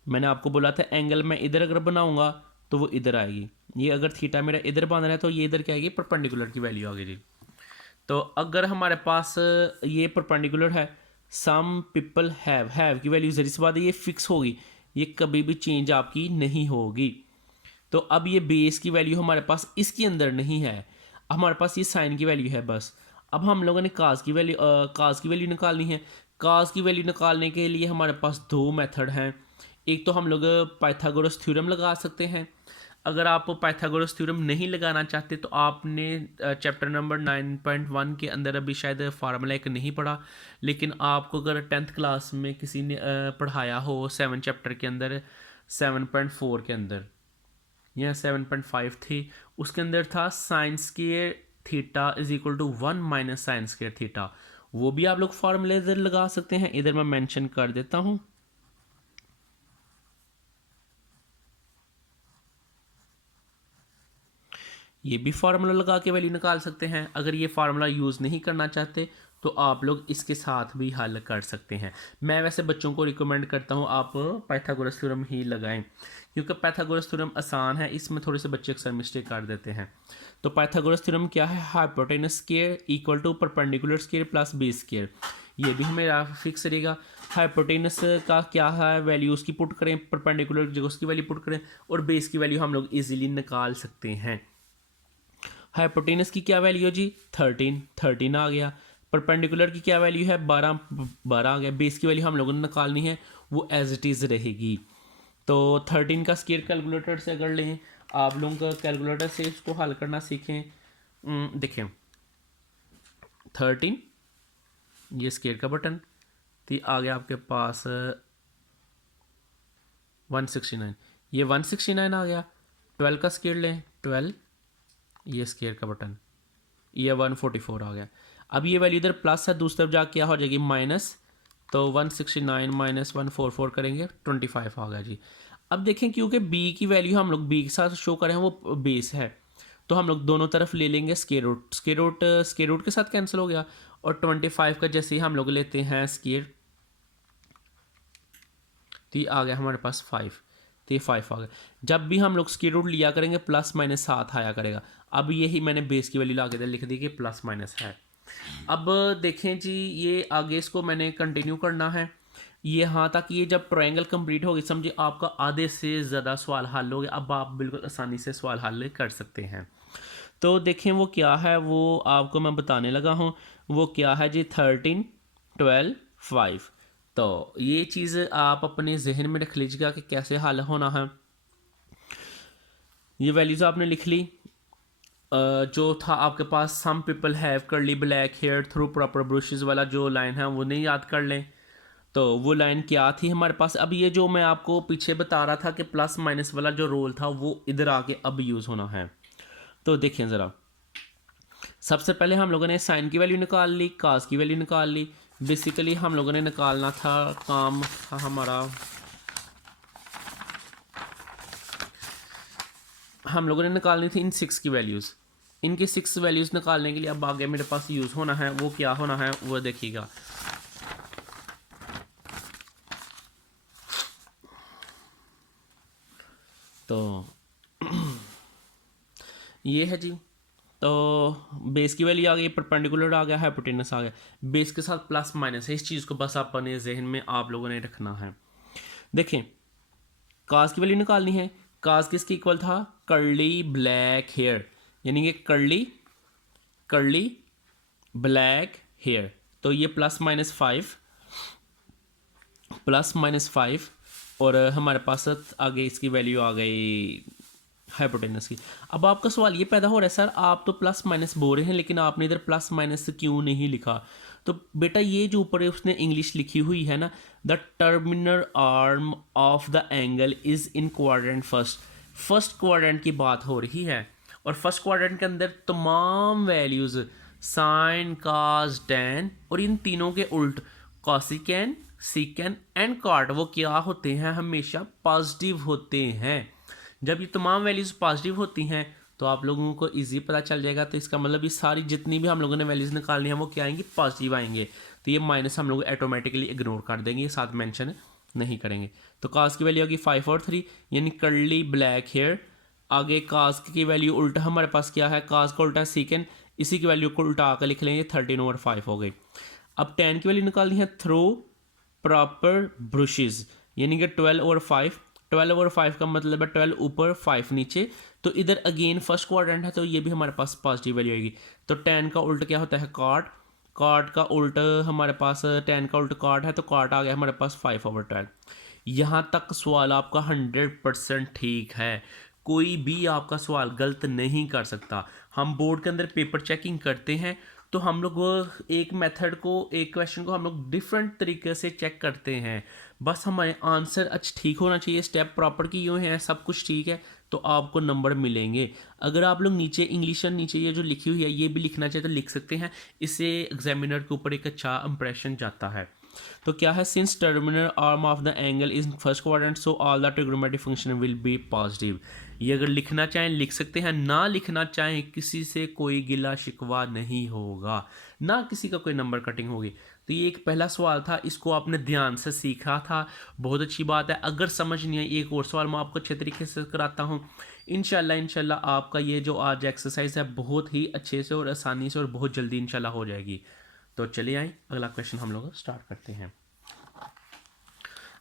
मैंने आपको बोला था एंगल मैं इधर अगर बनाऊंगा तो वो इधर आएगी। ये अगर थीटा मेरा इधर बन रहा है तो ये इधर क्या आएगी, परपेंडिकुलर की वैल्यू आ गई जी। तो अगर हमारे पास ये परपेंडिकुलर है, सम पीपल हैव की वैल्यू जरी सी बात है ये फिक्स होगी, ये कभी भी चेंज आपकी नहीं होगी। तो अब ये बेस की वैल्यू हमारे पास इसके अंदर नहीं है, हमारे पास ये साइन की वैल्यू है बस। अब हम लोगों ने काज की वैल्यू निकालनी है। काज की वैल्यू निकालने के लिए हमारे पास दो मेथड हैं। एक तो हम लोग पाइथागोरस थ्योरम लगा सकते हैं। अगर आप पाइथागोरस थ्योरम नहीं लगाना चाहते तो आपने चैप्टर नंबर 9.1 के अंदर अभी शायद फार्मूला एक नहीं पढ़ा, लेकिन आपको अगर 10th क्लास में किसी ने पढ़ाया हो 7 चैप्टर के अंदर 7.4 के अंदर या 7.5 थी, उसके अंदर था sine square theta is equal to 1 minus sine square theta. वो भी आप लोग फार्मूले इधर लगा सकते हैं, इधर मैं मेंशन कर देता हूँ। ये भी फार्मूला लगा के वैल्यू निकाल सकते हैं। अगर ये फार्मूला यूज़ नहीं करना चाहते तो आप लोग इसके साथ भी हल कर सकते हैं। मैं वैसे बच्चों को रिकमेंड करता हूँ आप पाइथागोरस थ्योरम ही लगाएं, क्योंकि पाइथागोरस थ्योरम आसान है, इसमें थोड़े से बच्चे अक्सर मिस्टेक कर देते हैं। तो पाइथागोरस थ्योरम क्या है, hypotenuse square equal to perpendicular square plus base square. ये भी हमें फिक्स रहेगा। हाइपोटेनस का क्या है वैल्यू, उसकी पुट करें, परपेंडिकुलर जो उसकी वैल्यू पुट करें, और बेस की वैल्यू हम लोग ईजिली निकाल सकते हैं। हाइपोटेनस की क्या वैल्यू है जी, 13 आ गया। परपेंडिकुलर की क्या वैल्यू है, 12 आ गया। बेस की वैल्यू हम लोगों ने निकालनी है, वो एज इट इज़ रहेगी। तो 13 का स्क्वायर कैलकुलेटर से अगर लें, आप लोगों का कैलकुलेटर से इसको हल करना सीखें। देखें 13, ये स्क्वायर का बटन, तो आ गया आपके पास 169, ये 169 आ गया। 12 का स्क्वायर लें, 12, ये स्क्वायर का बटन, ये 144 आ गया। अब ये वैल्यू इधर प्लस है, दूसरी तरफ जाके क्या हो जाएगी माइनस, तो 169 माइनस 144 करेंगे 25 आ गया जी। अब देखें क्योंकि बी की वैल्यू हम लोग बी के साथ शो करें वो बेस है, तो हम लोग दोनों तरफ ले लेंगे स्क्वायर रूट। स्क्वायर रूट के साथ कैंसिल हो गया, और 25 का जैसे ही हम लोग लेते हैं स्क्वायर, तो ये आ गया हमारे पास 5। तो ये 5 आ गया। जब भी हम लोग स्क्वायर रूट लिया करेंगे प्लस माइनस 7 आया करेगा। अब यही मैंने बेस की वैल्यू ला के लिख दी कि प्लस माइनस है। अब देखें जी, ये आगे इसको मैंने कंटिन्यू करना है यहाँ तक। ये जब ट्रायंगल कंप्लीट होगी समझिए आपका आधे से ज़्यादा सवाल हल हो गया। अब आप बिल्कुल आसानी से सवाल हल कर सकते हैं। तो देखें वो क्या है, वो आपको मैं बताने लगा हूँ। वो क्या है जी, 13, 12, 5। तो ये चीज़ आप अपने जहन में रख लीजिएगा कि कैसे हल होना है। ये वैल्यूज़ आपने लिख ली। जो था आपके पास, some people have curly black hair through proper brushes वाला जो लाइन है वो नहीं याद कर लें। तो वो लाइन क्या थी हमारे पास। अब ये जो मैं आपको पीछे बता रहा था कि प्लस माइनस वाला जो रोल था वो इधर आके अब यूज़ होना है। तो देखिए ज़रा, सबसे पहले हम लोगों ने साइन की वैल्यू निकाल ली, कास की वैल्यू निकाल ली। बेसिकली हम लोगों ने निकालना था, काम था हमारा, हम लोगों ने निकालनी थी इन 6 की वैल्यूज़। इनकी 6 वैल्यूज़ निकालने के लिए अब आगे मेरे पास यूज़ होना है, वो क्या होना है वो देखिएगा। तो ये है जी। तो बेस की वैल्यू आ गई, परपेंडिकुलर आ गया, हाइपोटेनस आ गया। बेस के साथ प्लस माइनस है, इस चीज़ को बस अपने जहन में आप लोगों ने रखना है। देखें, कास की वैल्यू निकालनी है। कास किसके इक्वल था, कर्ली ब्लैक हेयर, यानी कि कर्ली कर्ली ब्लैक हेयर। तो ये +-5 और हमारे पास आगे इसकी वैल्यू आ गई हाइपोटेनस की। अब आपका सवाल ये पैदा हो रहा है, सर आप तो प्लस माइनस बोल रहे हैं लेकिन आपने इधर प्लस माइनस क्यों नहीं लिखा। तो बेटा ये जो ऊपर उसने इंग्लिश लिखी हुई है ना, the terminal arm of the angle is in quadrant first quadrant की बात हो रही है। और फर्स्ट क्वाड्रेंट के अंदर तमाम वैल्यूज़ साइन कास टैन और इन तीनों के उल्ट कॉसिकेन सीकेन एंड कॉट वो क्या होते हैं, हमेशा पॉजिटिव होते हैं। जब ये तमाम वैल्यूज़ पॉजिटिव होती हैं तो आप लोगों को इजी पता चल जाएगा। तो इसका मतलब ये सारी जितनी भी हम लोगों ने वैल्यूज़ निकालनी है वो क्या आएंगी, पॉजिटिव आएंगे। तो ये माइनस हम लोग ऑटोमेटिकली इग्नोर कर देंगे, साथ मेंशन नहीं करेंगे। तो कास की वैल्यू होगी 5 और 3, यानी कर्ली ब्लैक हेयर। आगे कास की वैल्यू उल्टा हमारे पास क्या है, कास का उल्टा सीकेंड, इसी की वैल्यू को उल्टा आकर लिख लेंगे, 13/5 हो गई। अब टेन की वैल्यू निकालनी है थ्रू प्रॉपर ब्रशेज, यानी कि 12/5। 12/5 का मतलब है 12 ऊपर 5 नीचे। तो इधर अगेन फर्स्ट क्वाड्रेंट है तो ये भी हमारे पास पॉजिटिव वैल्यू आएगी। तो 10 का उल्ट क्या होता है, कॉट। कॉट का उल्ट हमारे पास 10 का उल्ट कॉट है, तो कॉट आ गया हमारे पास 5/12। यहाँ तक सवाल आपका 100% ठीक है, कोई भी आपका सवाल गलत नहीं कर सकता। हम बोर्ड के अंदर पेपर चेकिंग करते हैं तो हम लोग एक मेथड को, एक क्वेश्चन को हम लोग डिफरेंट तरीके से चेक करते हैं। बस हमारे आंसर अच्छा ठीक होना चाहिए, स्टेप प्रॉपर की हुए हैं, सब कुछ ठीक है तो आपको नंबर मिलेंगे। अगर आप लोग नीचे इंग्लिश नीचे ये जो लिखी हुई है ये भी लिखना चाहिए तो लिख सकते हैं, इससे एग्जामिनर के ऊपर एक अच्छा इंप्रेशन जाता है। तो क्या है, since terminal arm of the angle is first quadrant so all the trigonometric function will be positive. ये अगर लिखना चाहें लिख सकते हैं, ना लिखना चाहें किसी से कोई गिला शिकवा नहीं होगा, ना किसी का कोई नंबर कटिंग होगी। तो ये एक पहला सवाल था, इसको आपने ध्यान से सीखा था, बहुत अच्छी बात है। अगर समझ नहीं आई एक और सवाल मैं आपको अच्छे तरीके से कराता हूँ। इंशाल्लाह आपका ये जो आज एक्सरसाइज है बहुत ही अच्छे से और आसानी से और बहुत जल्दी इंशाल्लाह हो जाएगी। तो चलिए आए अगला क्वेश्चन हम लोग स्टार्ट करते हैं।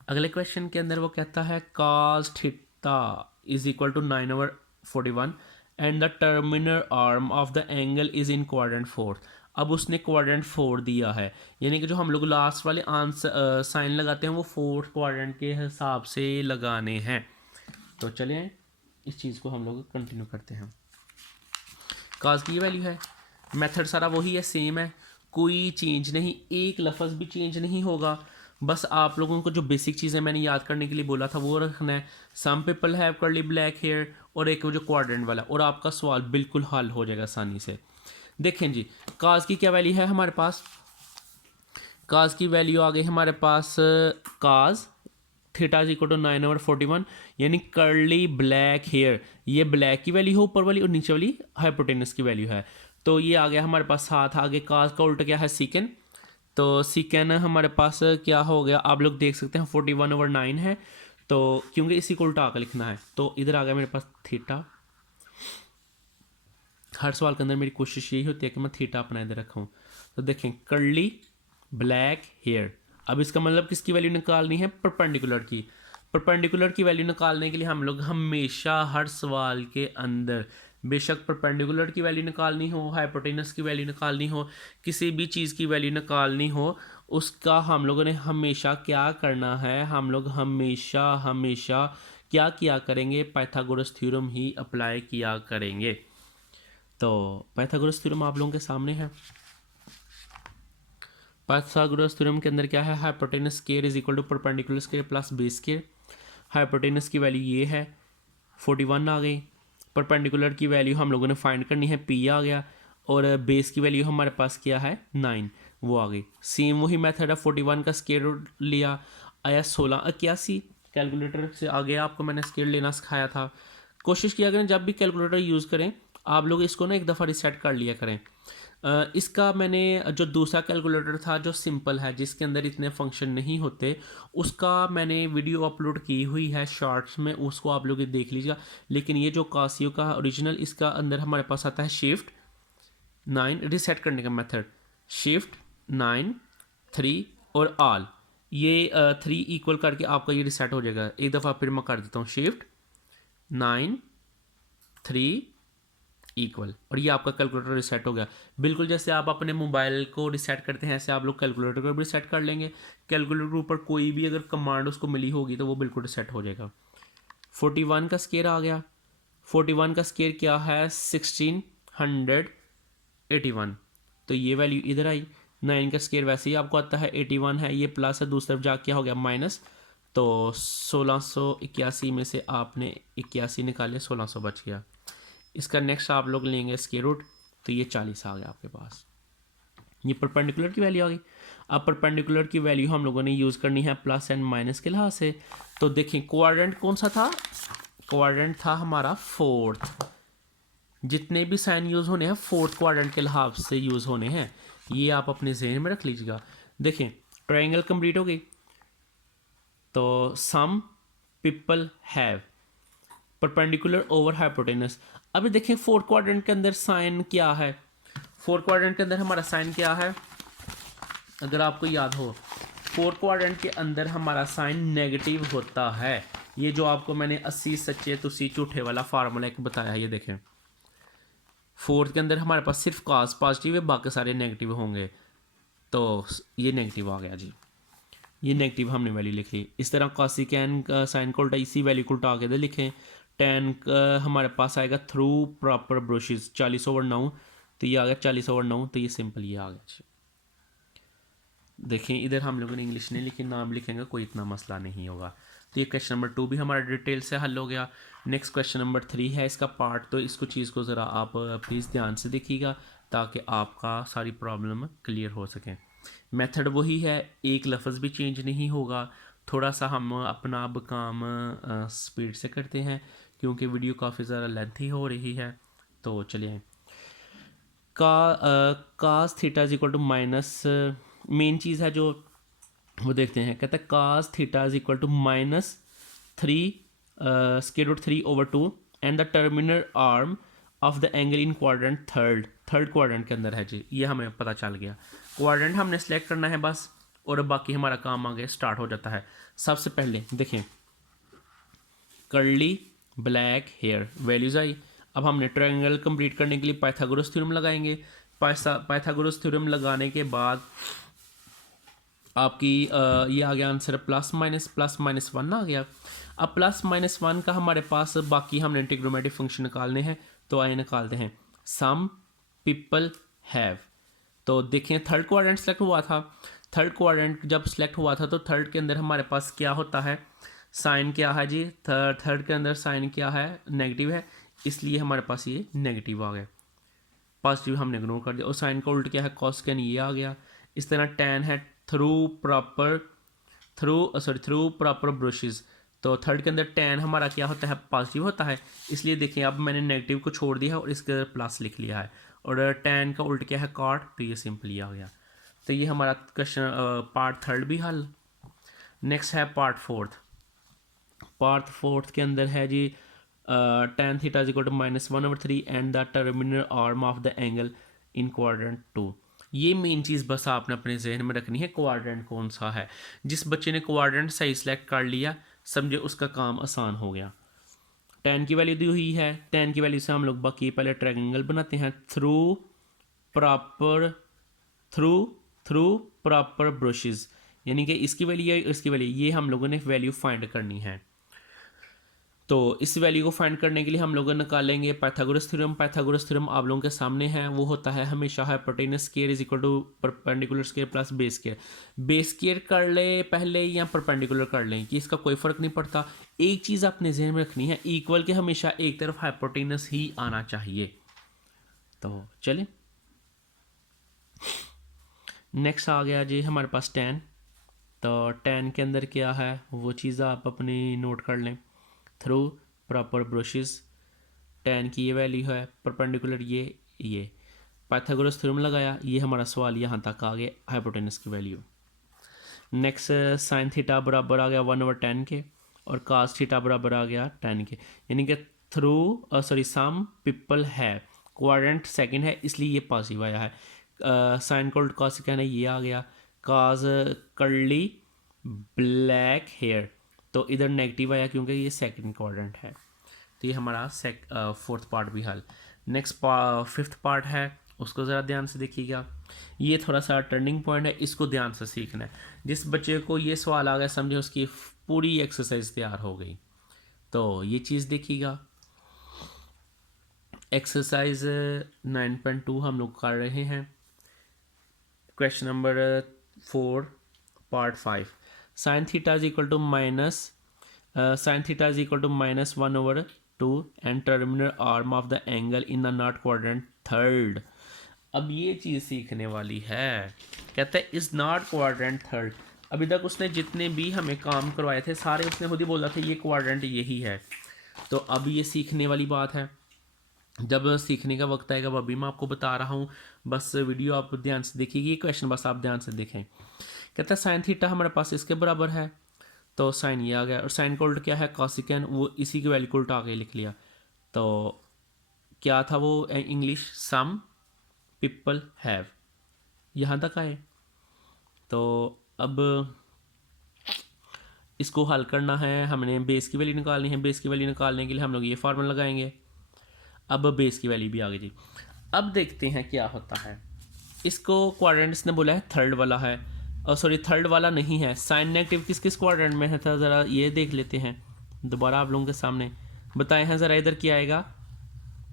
अगले क्वेश्चन के अंदर वो कहता है cos theta is equal to 9/41 and the terminal arm of the angle is in quadrant 4। अब उसने क्वाड्रेंट 4 दिया है, यानी कि जो हम लोग लास्ट वाले आंसर साइन लगाते हैं वो 4th क्वाड्रेंट के हिसाब से लगाने हैं। तो चलिए इस चीज़ को हम लोग कंटिन्यू करते हैं। cos की वैल्यू है, मेथड सारा वही है, सेम है, कोई चेंज नहीं, एक लफ्ज़ भी चेंज नहीं होगा। बस आप लोगों को जो बेसिक चीज़ें मैंने याद करने के लिए बोला था वो रखना है। Some people have curly black hair और एक वो जो क्वाड्रेंट वाला, और आपका सवाल बिल्कुल हल हो जाएगा आसानी से। देखें जी, काज की क्या वैल्यू है हमारे पास, काज की वैल्यू आ गई हमारे पास, cos theta is equal to 9/41, यानी कर्ली ब्लैक हेयर, ये ब्लैक की वैल्यू है ऊपर वाली और नीचे वाली हाइपोटेनस की वैल्यू है। तो ये आ गया हमारे पास साथ। आगे काज का उल्टा क्या है, सीकेन। तो सीकेन हमारे पास क्या हो गया, आप लोग देख सकते हैं 41/9 है। तो क्योंकि इसी को उल्टा आकर लिखना है, तो इधर आ गया मेरे पास थीटा। हर सवाल के अंदर मेरी कोशिश यही होती है कि मैं थीटा अपना इधर रखूँ। तो देखें कर्ली ब्लैक हेयर, अब इसका मतलब किसकी वैल्यू निकालनी है, परपेंडिकुलर की। परपेंडिकुलर की वैल्यू निकालने के लिए हम लोग हमेशा हर सवाल के अंदर बेशक परपेंडिकुलर की वैल्यू निकालनी हो, हाइपोटेनस की वैल्यू निकालनी हो, किसी भी चीज़ की वैल्यू निकालनी हो, उसका हम लोगों ने हमेशा क्या करना है, हम लोग हमेशा हमेशा क्या किया करेंगे, पाइथागोरस थ्योरम ही अप्लाई किया करेंगे। तो पाइथागोरस थ्योरम आप लोगों के सामने है। पाइथागोरस थ्योरम के अंदर क्या है, hypotenuse square is equal to perpendicular square plus base square. Hypotenuse की वैल्यू ये है 41 आ गई, परपेंडिकुलर की वैल्यू हम लोगों ने फाइंड करनी है, पी आ गया, और बेस की वैल्यू हमारे पास क्या है 9, वो आ गई। सेम वही मेथड है, 41 का स्क्वायर रूट लिया, आया 1681। कैलकुलेटर से आगे आपको मैंने स्क्वायर लेना सिखाया था। कोशिश किया करें जब भी कैलकुलेटर यूज़ करें आप लोग इसको ना एक दफ़ा रिसेट कर लिया करें। इसका मैंने जो दूसरा कैलकुलेटर था जो सिंपल है, जिसके अंदर इतने फंक्शन नहीं होते, उसका मैंने वीडियो अपलोड की हुई है शॉर्ट्स में, उसको आप लोग देख लीजिएगा। लेकिन ये जो कासियो का ओरिजिनल, इसका अंदर हमारे पास आता है शिफ्ट 9, रिसेट करने का मेथड, शिफ्ट 9 3 और ऑल, ये 3 इक्वल करके आपका ये रिसेट हो जाएगा। एक दफ़ा फिर मैं कर देता हूँ, शिफ्ट 9 3 इक्वल, और ये आपका कैलकुलेटर रिसेट हो गया। बिल्कुल जैसे आप अपने मोबाइल को रिसेट करते हैं, ऐसे आप लोग कैलकुलेटर को भी रिसेट कर लेंगे। कैलकुलेटर के ऊपर कोई भी अगर कमांड उसको मिली होगी तो वो बिल्कुल रिसेट हो जाएगा। 41 का स्केयर आ गया, 41 का स्केयर क्या है 1681, तो ये वैल्यू इधर आई। 9 का स्केयर वैसे ही आपको आता है 81 है, ये प्लस है, दूसरी तरफ जाके क्या हो गया माइनस, तो 1681 में से आपने 81 निकाले, 1600 बच गया। इसका नेक्स्ट आप लोग लेंगे स्क्वायर रूट, तो ये 40 आ गया आपके पास। ये परपेंडिकुलर की वैल्यू आ गई। अब परपेंडिकुलर की वैल्यू हम लोगों ने यूज़ करनी है प्लस एंड माइनस के लिहाज से। तो देखें क्वाड्रेंट कौन सा था, क्वाड्रेंट था हमारा फोर्थ। जितने भी साइन यूज़ होने हैं फोर्थ क्वाड्रेंट के लिहाज से यूज़ होने हैं, ये आप अपने जहन में रख लीजिएगा। देखें ट्रायंगल कंप्लीट हो गई, तो some people have perpendicular over hypotenuse. अभी देखें फोर्थ क्वाड्रेंट के अंदर साइन क्या है, फोर्थ क्वाड्रेंट के अंदर हमारा साइन क्या है, अगर आपको याद हो फोर्थ क्वाड्रेंट के अंदर हमारा साइन नेगेटिव होता है। ये जो आपको मैंने 80 सच्चे तुसी झूठे वाला फार्मूला एक बताया है, ये देखें फोर्थ के अंदर हमारे पास सिर्फ कॉस पॉजिटिव है, बाकी सारे नेगेटिव होंगे, तो ये नेगेटिव आ गया जी, ये नेगेटिव हमने वैल्यू लिख ली। इस तरह कॉसिकैन का साइन को उल्टा इसी वैल्यू को उल्टा के लिखें। टेन हमारे पास आएगा थ्रू प्रॉपर ब्रशेस 40/9, तो ये आ गया 40/9, तो ये सिंपल ये आ गया। देखें इधर हम लोगों ने इंग्लिश नहीं लिखी, नाम लिखेंगे कोई इतना मसला नहीं होगा। तो ये क्वेश्चन नंबर 2 भी हमारा डिटेल से हल हो गया। नेक्स्ट क्वेश्चन नंबर 3 है इसका पार्ट, तो इसको चीज़ को ज़रा आप प्लीज़ ध्यान से देखिएगा ताकि आपका सारी प्रॉब्लम क्लियर हो सकें। मेथड वही है, एक लफ्ज़ भी चेंज नहीं होगा। थोड़ा सा हम अपना अब काम स्पीड से करते हैं क्योंकि वीडियो काफ़ी ज़्यादा लेंथी हो रही है। तो चलिए cos theta is equal to minus, main चीज़ है जो वो देखते हैं। कहता है cos theta is equal to -3 square root 3/2 and the terminal arm of the angle in quadrant third quadrant के अंदर है जी, ये हमें पता चल गया। क्वाड्रेंट हमने सेलेक्ट करना है बस, और बाकी हमारा काम आगे स्टार्ट हो जाता है। सबसे पहले देखें कर्ली ब्लैक हेयर वैल्यूज आई। अब हमने ट्रायंगल कंप्लीट करने के लिए पाइथागोरस थ्योरम लगाएंगे। पाइथागोरस थ्योरम लगाने के बाद आपकी ये आ गया आंसर +-1 आ गया। अब +-1 का हमारे पास बाकी हमने ट्रिग्नोमेट्रिक फंक्शन निकालने हैं, तो आइए निकालते हैं। सम पीपल हैव, तो देखें थर्ड क्वाड्रेंट सेलेक्ट हुआ था। थर्ड क्वाड्रेंट जब सेलेक्ट हुआ था तो थर्ड के अंदर हमारे पास क्या होता है, साइन क्या है जी, थर्ड के अंदर साइन क्या है नेगेटिव है, इसलिए हमारे पास ये नेगेटिव आ गया। पॉजिटिव हमने इग्नोर कर दिया, और साइन का उल्ट क्या है कॉस्कैन, ये आ गया। इस तरह टेन है थ्रू प्रॉपर ब्रशेस, तो थर्ड के अंदर टेन हमारा क्या होता है पॉजिटिव होता है, इसलिए देखें अब मैंने नेगेटिव को छोड़ दिया है और इसके प्लस लिख लिया है, और टेन का उल्ट क्या है कॉट, तो ये सिंपली आ गया। तो ये हमारा क्वेश्चन पार्ट थर्ड भी हल। नेक्स्ट है पार्ट फोर्थ। पार्ट फोर्थ के अंदर है जी tan theta is equal to -1/3 and the terminal arm of the angle in quadrant 2। ये मेन चीज़ बस आपने अपने जहन में रखनी है, क्वाड्रेंट कौन सा है। जिस बच्चे ने क्वाड्रेंट सही सेलेक्ट कर लिया, समझे उसका काम आसान हो गया। tan की वैल्यू दी हुई है, tan की वैल्यू से हम लोग बाकी पहले ट्रायंगल बनाते हैं थ्रू प्रॉपर ब्रशेस, यानी कि इसकी वैल्यू है, इसकी वैल्यू, ये हम लोगों ने वैल्यू फाइंड करनी है। तो इस वैल्यू को फाइंड करने के लिए हम लोग निकालेंगे पाइथागोरस थ्योरम। पाइथागोरस थ्योरम आप लोगों के सामने है, वो होता है हमेशा hypotenuse square is equal to perpendicular square plus base square. Base square कर ले पहले या परपेंडिकुलर कर लें कि इसका कोई फर्क नहीं पड़ता। एक चीज़ अपने जहन में रखनी है, इक्वल के हमेशा एक तरफ हाइपोटेनस ही आना चाहिए। तो चलिए नेक्स्ट आ गया जी हमारे पास tan। तो tan के अंदर क्या है वो चीज़ आप अपनी नोट कर लें। थ्रू प्रॉपर ब्रशेस, tan की ये वैल्यू है, परपेंडिकुलर ये पाइथागोरस थ्योरम लगाया, ये हमारा सवाल यहाँ तक आ गया हाइपोटेनस की वैल्यू। नेक्स्ट साइन थीटा बराबर आ गया 1/10 के और कास थीटा बराबर आ गया 10 के, यानी कि थ्रू सम पीपल है, क्वाड्रेंट सेकंड है इसलिए ये पॉजिटिव आया है। साइन कोल्ड कास कहना ये आ गया, काज कर्ली ब्लैक हेयर, तो इधर नेगेटिव आया क्योंकि ये सेकंड क्वाड्रेंट है। तो ये हमारा फोर्थ पार्ट भी हल। नेक्स्ट फिफ्थ पार्ट है, उसको ज़रा ध्यान से देखिएगा। ये थोड़ा सा टर्निंग पॉइंट है, इसको ध्यान से सीखना है। जिस बच्चे को ये सवाल आ गया समझे उसकी पूरी एक्सरसाइज तैयार हो गई। तो ये चीज़ देखिएगा, एक्सरसाइज 9.2 हम लोग कर रहे हैं। Question number 4 part 5, sine theta is equal to -1/2 and terminal arm of the angle in the not quadrant third. अब ये चीज़ सीखने वाली है, कहते हैं इज नॉट क्वाड्रेंट थर्ड। अभी तक उसने जितने भी हमें काम करवाए थे सारे उसने खुद ही बोला था ये क्वाड्रेंट यही है। तो अब ये सीखने वाली बात है, जब सीखने का वक्त आएगा वो भी मैं आपको बता रहा हूँ, बस वीडियो आप ध्यान से देखिए, ये क्वेश्चन बस आप ध्यान से देखें। कहता है साइन थीटा हमारे पास इसके बराबर है, तो साइन ये आ गया, और साइन को उल्ट क्या है कॉसिकेन, वो इसी के वैल्यू को उल्टा के लिख लिया। तो क्या था वो इंग्लिश, सम पीपल हैव, यहाँ तक आए। तो अब इसको हल करना है, हमने बेस की वैल्यू निकालनी है। बेस की वैल्यू निकालने के लिए हम लोग ये फार्मूला लगाएंगे। अब बेस की वैल्यू भी आ गई जी। अब देखते हैं क्या होता है। इसको क्वाड्रेंट्स ने बोला है थर्ड वाला है, और सॉरी थर्ड वाला नहीं है। साइन नेगेटिव किस किस क्वाड्रेंट में है था ज़रा ये देख लेते हैं दोबारा आप लोगों के सामने। बताए हैं ज़रा, इधर क्या आएगा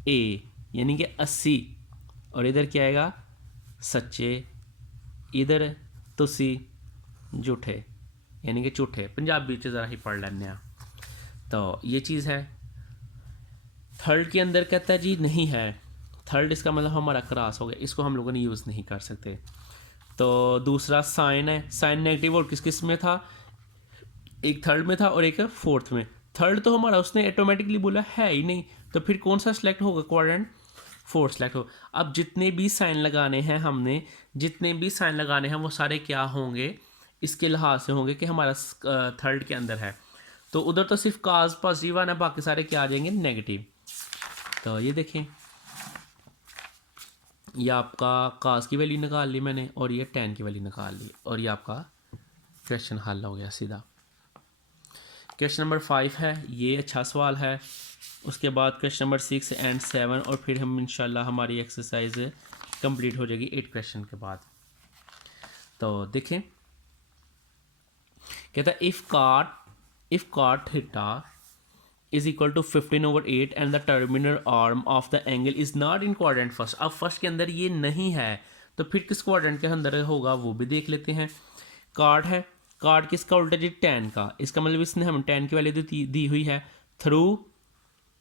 ए यानी कि 80, और इधर क्या आएगा सच्चे, इधर तुसी झूठे यानी कि झूठे। पंजाबी च ज़रा ही पढ़ लेने। तो ये चीज़ है। थर्ड के अंदर कहता है जी नहीं है, थर्ड इसका मतलब हमारा क्रॉस हो गया, इसको हम लोगों ने यूज़ नहीं कर सकते। तो दूसरा साइन है, साइन नेगेटिव और किस किस में था, एक थर्ड में था और एक फोर्थ में। थर्ड तो हमारा उसने ऑटोमेटिकली बोला है ही नहीं, तो फिर कौन सा सिलेक्ट होगा, क्वाड्रेंट फोर्थ सेलेक्ट हो। अब जितने भी साइन लगाने हैं हमने, जितने भी साइन लगाने हैं वो सारे क्या होंगे, इसके लिहाज से होंगे कि हमारा थर्ड के अंदर है। तो उधर तो सिर्फ काज पॉजिटिव आना, बाकी सारे क्या आ जाएंगे नेगेटिव। तो ये देखें, ये आपका काज की वैल्यू निकाल ली मैंने और ये tan की वैल्यू निकाल ली, और ये आपका क्वेश्चन हल हो गया सीधा। क्वेश्चन नंबर 5 है, ये अच्छा सवाल है। उसके बाद क्वेश्चन नंबर 6 एंड 7, और फिर हम इंशाल्लाह हमारी एक्सरसाइज कंप्लीट हो जाएगी 8 क्वेश्चन के बाद। तो देखें, कहता है if cot theta is equal to 15/8 and the terminal arm of the angle is not in quadrant first. अब फर्स्ट के अंदर ये नहीं है, तो फिर किस क्वाड्रेंट के अंदर होगा वो भी देख लेते हैं। कार्ड है, कार्ड किसका उल्टा जी tan का, इसका मतलब इसने हमें tan की वैल्यू दी हुई है। थ्रू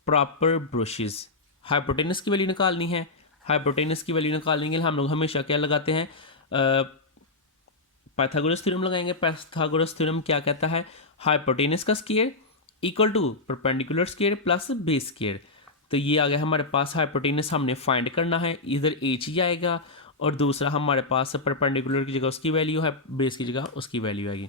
प्रॉपर ब्रशेस हाइपोटेनस की वैल्यू निकालनी है। हाइपोटेनस की वैल्यू निकालने के लिए हम लोग हमेशा क्या लगाते हैं, पाइथागोरस थ्योरम लगाएंगे। पाइथागोरस थ्योरम क्या कहता है, हाइपोटेनस का square equal to perpendicular square plus base square. तो ये आ गया हमारे पास, हाइपोटेनस हमने फाइंड करना है, इधर एच ही आएगा, और दूसरा हमारे पास परपेंडिकुलर की जगह उसकी वैल्यू है, बेस की जगह उसकी वैल्यू आएगी।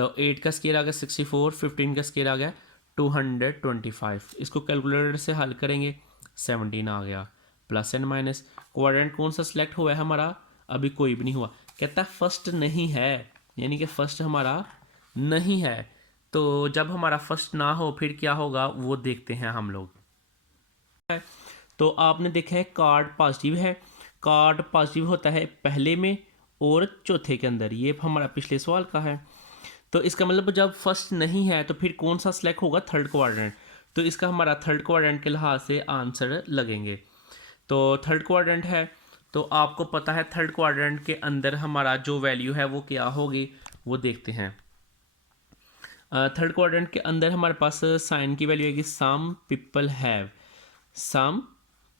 तो 8 का स्केयर आ गया 64, 15 का स्केयर आ गया 225। इसको कैलकुलेटर से हल करेंगे 17 आ गया, प्लस एंड माइनस। क्वाड्रेंट कौन सा सिलेक्ट हुआ है हमारा? अभी कोई भी नहीं हुआ। कहता है फर्स्ट नहीं है, यानी कि फर्स्ट हमारा नहीं है। तो जब हमारा फर्स्ट ना हो फिर क्या होगा वो देखते हैं हम लोग। तो आपने देखा है कार्ड पॉजिटिव है, कार्ड पॉजिटिव होता है पहले में और चौथे के अंदर, ये हमारा पिछले सवाल का है। तो इसका मतलब जब फर्स्ट नहीं है तो फिर कौन सा सिलेक्ट होगा? Third quadrant. तो इसका हमारा थर्ड क्वाड्रेंट के लिहाज से आंसर लगेंगे। तो थर्ड क्वाड्रेंट है, तो आपको पता है थर्ड क्वाड्रेंट के अंदर हमारा जो वैल्यू है वो क्या होगी वो देखते हैं। थर्ड क्वाड्रेंट के अंदर हमारे पास साइन की वैल्यू आएगी some people have, some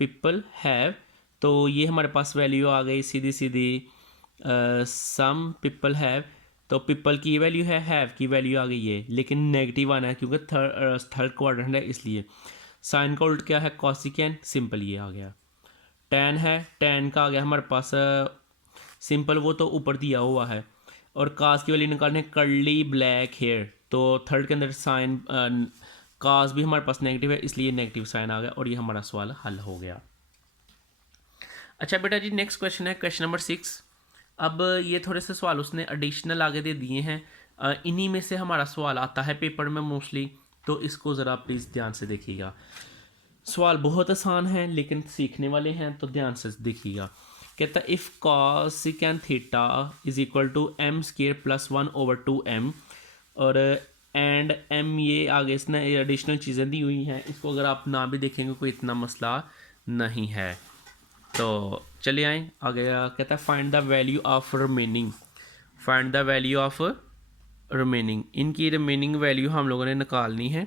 people have. तो ये हमारे पास वैल्यू आ गई सीधी सीधी, सम पीपल हैव। तो पीपल की वैल्यू है, हैव की वैल्यू आ गई ये, लेकिन नेगेटिव आना है क्योंकि थर्ड क्वाड्रेंट है इसलिए। साइन का उल्ट क्या है? कॉसिकेन, सिंपल ये आ गया। टेन है, टेन का आ गया हमारे पास सिंपल, वो तो ऊपर दिया हुआ है। और कास की वैल्यू निकालने कर्ली ब्लैक हेयर, तो थर्ड के अंदर साइन कास भी हमारे पास नेगेटिव है इसलिए नेगेटिव साइन आ गया और ये हमारा सवाल हल हो गया। अच्छा बेटा जी, नेक्स्ट क्वेश्चन है क्वेश्चन नंबर 6। अब ये थोड़े से सवाल उसने एडिशनल आगे दे दिए हैं, इन्हीं में से हमारा सवाल आता है पेपर में मोस्टली, तो इसको ज़रा प्लीज़ ध्यान से देखिएगा। सवाल बहुत आसान है लेकिन सीखने वाले हैं तो ध्यान से देखिएगा। कहता है if cosecant theta is equal to m square plus 1/2m, और एंड एम ये आगे इसने एडिशनल चीज़ें दी हुई हैं, इसको अगर आप ना भी देखेंगे कोई इतना मसला नहीं है। तो चलिए आए आगे। कहता है find the value of remaining, find the value of remaining. इनकी रिमेनिंग वैल्यू हम लोगों ने निकालनी है,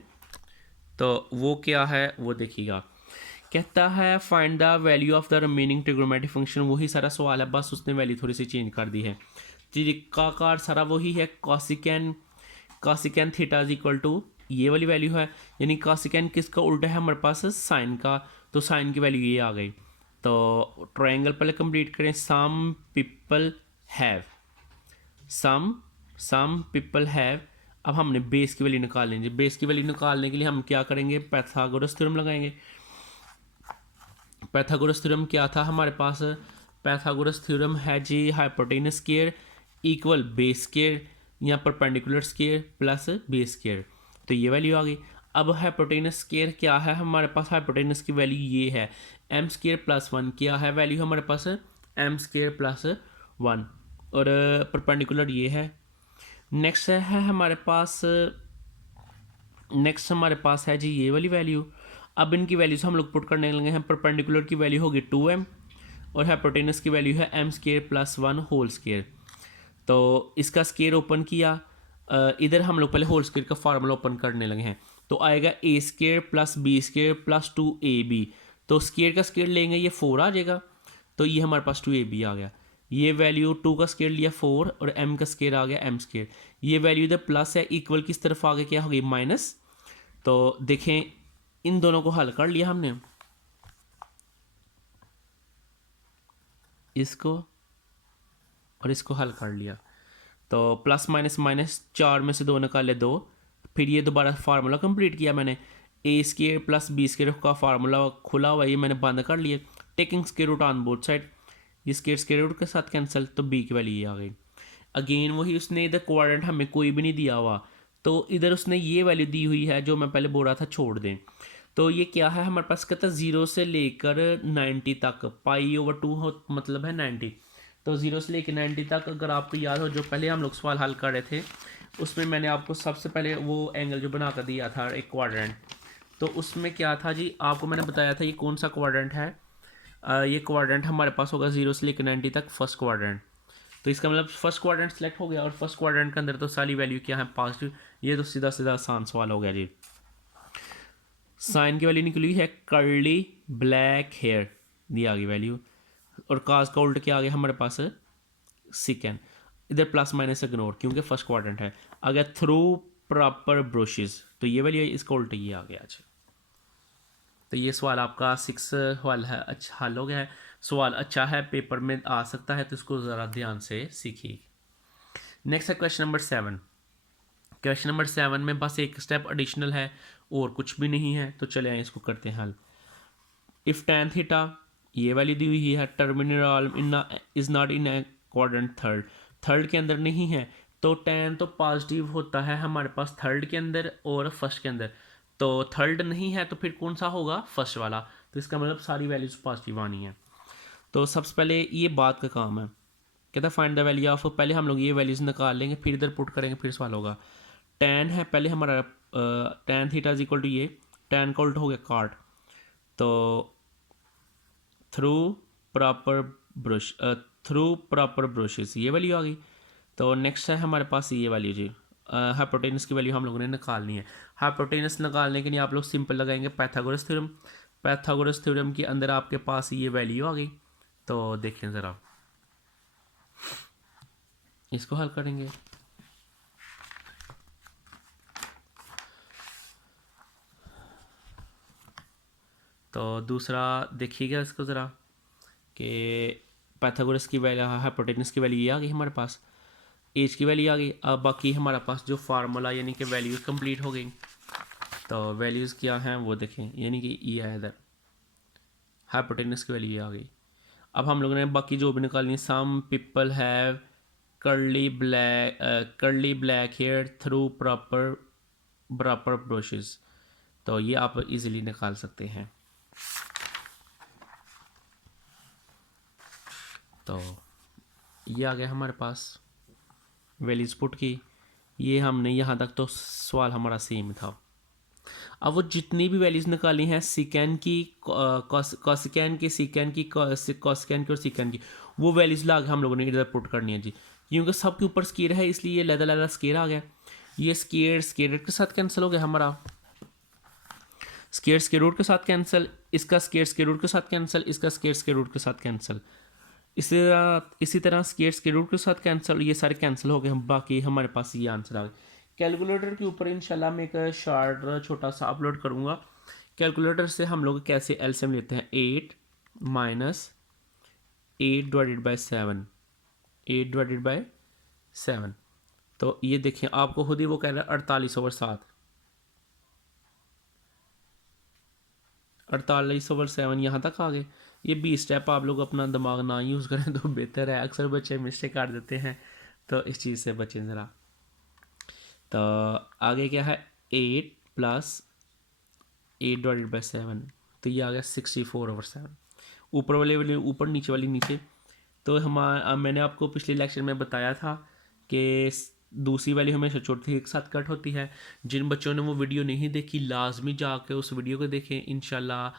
तो वो क्या है वो देखिएगा। कहता है find the value of the remaining trigonometric function, वही सारा सवाल है, बस उसने वैल्यू थोड़ी सी चेंज कर दी है। का कार सारा वही है, कॉसिकन, कॉसिकन थीटा इज इक्वल टू ये वाली वैल्यू है, यानी कॉसिकन किसका उल्टा है हमारे पास? साइन का, तो साइन की वैल्यू ये आ गई। तो ट्रायंगल पहले कंप्लीट करें। Some people have, some people have. अब हमने बेस की वैल्यू निकाल लेंगे। बेस की वैल्यू निकालने के लिए हम क्या करेंगे? पाइथागोरस थ्योरम लगाएंगे। पाइथागोरस थ्योरम क्या था हमारे पास? पाइथागोरस थ्योरम है जी hypotenuse square equal base square या perpendicular square plus base square, तो ये वैल्यू आ गई। अब हाइपोटेनस स्क्वायर क्या है हमारे पास? हाइपोटेनस की वैल्यू ये है एम स्क्वायर प्लस 1, क्या है वैल्यू हमारे पास? एम स्क्वायर प्लस 1, और परपेंडिकुलर ये है। नेक्स्ट है हमारे पास, नेक्स्ट हमारे पास है जी ये वाली वैल्यू। अब इनकी वैल्यू से हम लोग पुट करने लगे हैं। परपेंडिकुलर की वैल्यू होगी 2m और हाइपोटेनस की वैल्यू है m square plus 1 whole square. तो इसका स्क्वायर ओपन किया, इधर हम लोग पहले होल स्क्वायर का फार्मूला ओपन करने लगे हैं, तो आएगा a square plus b square plus 2ab। तो स्क्वायर का स्क्वायर लेंगे ये 4 आ जाएगा, तो ये हमारे पास 2ab आ गया। ये वैल्यू 2 का स्क्वायर लिया 4 और m का स्क्वायर आ गया m स्क्वायर। ये वैल्यू इधर प्लस है, इक्वल किस तरफ आ गया? क्या हो गई? माइनस। तो देखें इन दोनों को हल कर लिया हमने, इसको और इसको हल कर लिया। तो प्लस माइनस माइनस, 4 में से 2 निकाले 2, फिर ये दोबारा फार्मूला कंप्लीट किया मैंने। A square plus b square का फार्मूला खुला हुआ ये मैंने बंद कर लिया। Taking square root on both side, ये स्क्वायर रूट के साथ कैंसिल, तो बी की वैल्यू ये आ गई। अगेन वही, उसने इधर क्वाड्रेंट हमें कोई भी नहीं दिया हुआ, तो इधर उसने ये वैल्यू दी हुई है जो मैं पहले बोल रहा था छोड़ दें। तो ये क्या है हमारे पास? कहता है 0 से लेकर 90 तक, पाई/2 हो मतलब है 90। तो 0 से लेकर 90 तक अगर आपको याद हो, जो पहले हम लोग सवाल हल कर रहे थे उसमें मैंने आपको सबसे पहले वो एंगल जो बना कर दिया था एक क्वाड्रेंट, तो उसमें क्या था जी, आपको मैंने बताया था ये कौन सा क्वाड्रेंट है। ये क्वाड्रेंट हमारे पास होगा 0 से लेकर 90 तक, फर्स्ट क्वाड्रेंट। तो इसका मतलब फर्स्ट क्वाड्रेंट सेलेक्ट हो गया, और फर्स्ट क्वाड्रेंट के अंदर तो सारी वैल्यू क्या है? पॉजिटिव। ये तो सीधा सीधा आसान सवाल हो गया जी। साइन की वैल्यू निकली है कर्ली ब्लैक हेयर, दी आ गई वैल्यू, और काज का उल्ट क्या आ गया हमारे पास? सिकन। इधर प्लस माइनस इग्नोर क्योंकि फर्स्ट क्वाड्रेंट है। आ गया थ्रू प्रॉपर ब्रशेस, तो ये वाली इसका उल्टा ये आ गया। अच्छा, तो ये सवाल आपका 6 सवाल है, अच्छा हल हो गया है। सवाल अच्छा है, पेपर में आ सकता है, तो इसको ज़रा ध्यान से सीखिए। नेक्स्ट है क्वेश्चन नंबर 7। क्वेश्चन नंबर 7 में बस एक स्टेप एडिशनल है और कुछ भी नहीं है, तो चले आए इसको करते हैं हल। इफ़ tan थीटा ये वैल्यू दी हुई है, terminal is not in quadrant third के अंदर नहीं है, तो tan तो पॉजिटिव होता है हमारे पास थर्ड के अंदर और फर्स्ट के अंदर, तो थर्ड नहीं है तो फिर कौन सा होगा, फर्स्ट वाला। तो इसका मतलब सारी वैल्यूज पॉजिटिव आनी है। तो सबसे पहले ये बात का काम है, कहता है फाइंड द वैल्यू ऑफ, पहले हम लोग ये वैल्यूज निकाल लेंगे फिर इधर पुट करेंगे, फिर सवाल होगा। tan है पहले हमारा tan theta is equal to ये tan का उल्टा हो गया काट, तो थ्रू प्रॉपर ब्रशेस ये वैल्यू आ गई। तो नेक्स्ट है हमारे पास ये वैल्यू जी, हाइपोटेनस की वैल्यू हम लोगों ने निकालनी है। हाइपोटेनस निकालने के लिए आप लोग सिंपल लगाएंगे पाइथागोरस थ्योरम। पाइथागोरस थ्योरम के अंदर आपके पास ये वैल्यू आ गई। तो देखें ज़रा, इसको हल करेंगे। तो दूसरा देखिएगा इसको ज़रा कि पाइथागोरस की वैल्यू, हाइपोटेनस की वैल्यू ये आ गई हमारे पास, एज की वैल्यू आ गई। अब बाकी हमारे पास जो फार्मूला यानी कि वैल्यूज़ कंप्लीट हो गई। तो वैल्यूज़ क्या हैं वो देखें, यानी कि ये है इधर हाइपोटेनस की वैल्यू ये आ गई। अब हम लोगों ने बाकी जो भी निकालनी, some people have curly black hair through proper brushes, तो ये आप इजीली निकाल सकते हैं। तो ये आ गया हमारे पास वैल्यूज पुट की, ये हमने यहाँ तक तो सवाल हमारा सेम था। अब वो जितनी भी वैल्यूज़ निकाली हैं सिकैन की, कॉसिकैन की, सिकैन की, कॉसिकैन की और सिकैन की, वो वैल्यूज़ ला के हम लोगों ने इधर पुट करनी है जी, क्योंकि सब के ऊपर स्केयर है इसलिए ये लैदा स्केयर आ गया। ये स्केयर के साथ कैंसिल हो गया हमारा, स्केयर रूट के साथ कैंसिल, इसका स्केयर रूट के साथ कैंसिल, इसका स्केयर रूट के साथ कैंसिल, इसी तरह स्केयर रूट के साथ कैंसिल, ये सारे कैंसिल हो गए। हम बाकी हमारे पास ये आंसर आ गए। कैलकुलेटर के ऊपर इंशाल्लाह मैं एक शार्ट छोटा सा अपलोड करूँगा। कैलकुलेटर से हम लोग कैसे एलसीएम लेते हैं, 8 minus 8 divided by 7, 8 divided by 7। तो ये देखिए आपको खुद ही वो कह रहा है 48/7, 48/7 यहाँ तक आ गए। ये 20 स्टेप आप लोग अपना दिमाग ना यूज़ करें तो बेहतर है, अक्सर बच्चे मिस्टेक कर देते हैं, तो इस चीज़ से बचें ज़रा। तो आगे क्या है, 8 प्लस 8 डिवाइडेड बाई 7, तो ये आ गया 64/7। ऊपर वाले वाले ऊपर, नीचे वाली नीचे। तो मैंने आपको पिछले लेक्चर में बताया था कि दूसरी वैल्यू हमेशा छोटी एक साथ कट होती है। जिन बच्चों ने वो वीडियो नहीं देखी लाजमी जाके उस वीडियो को देखें। इंशाल्लाह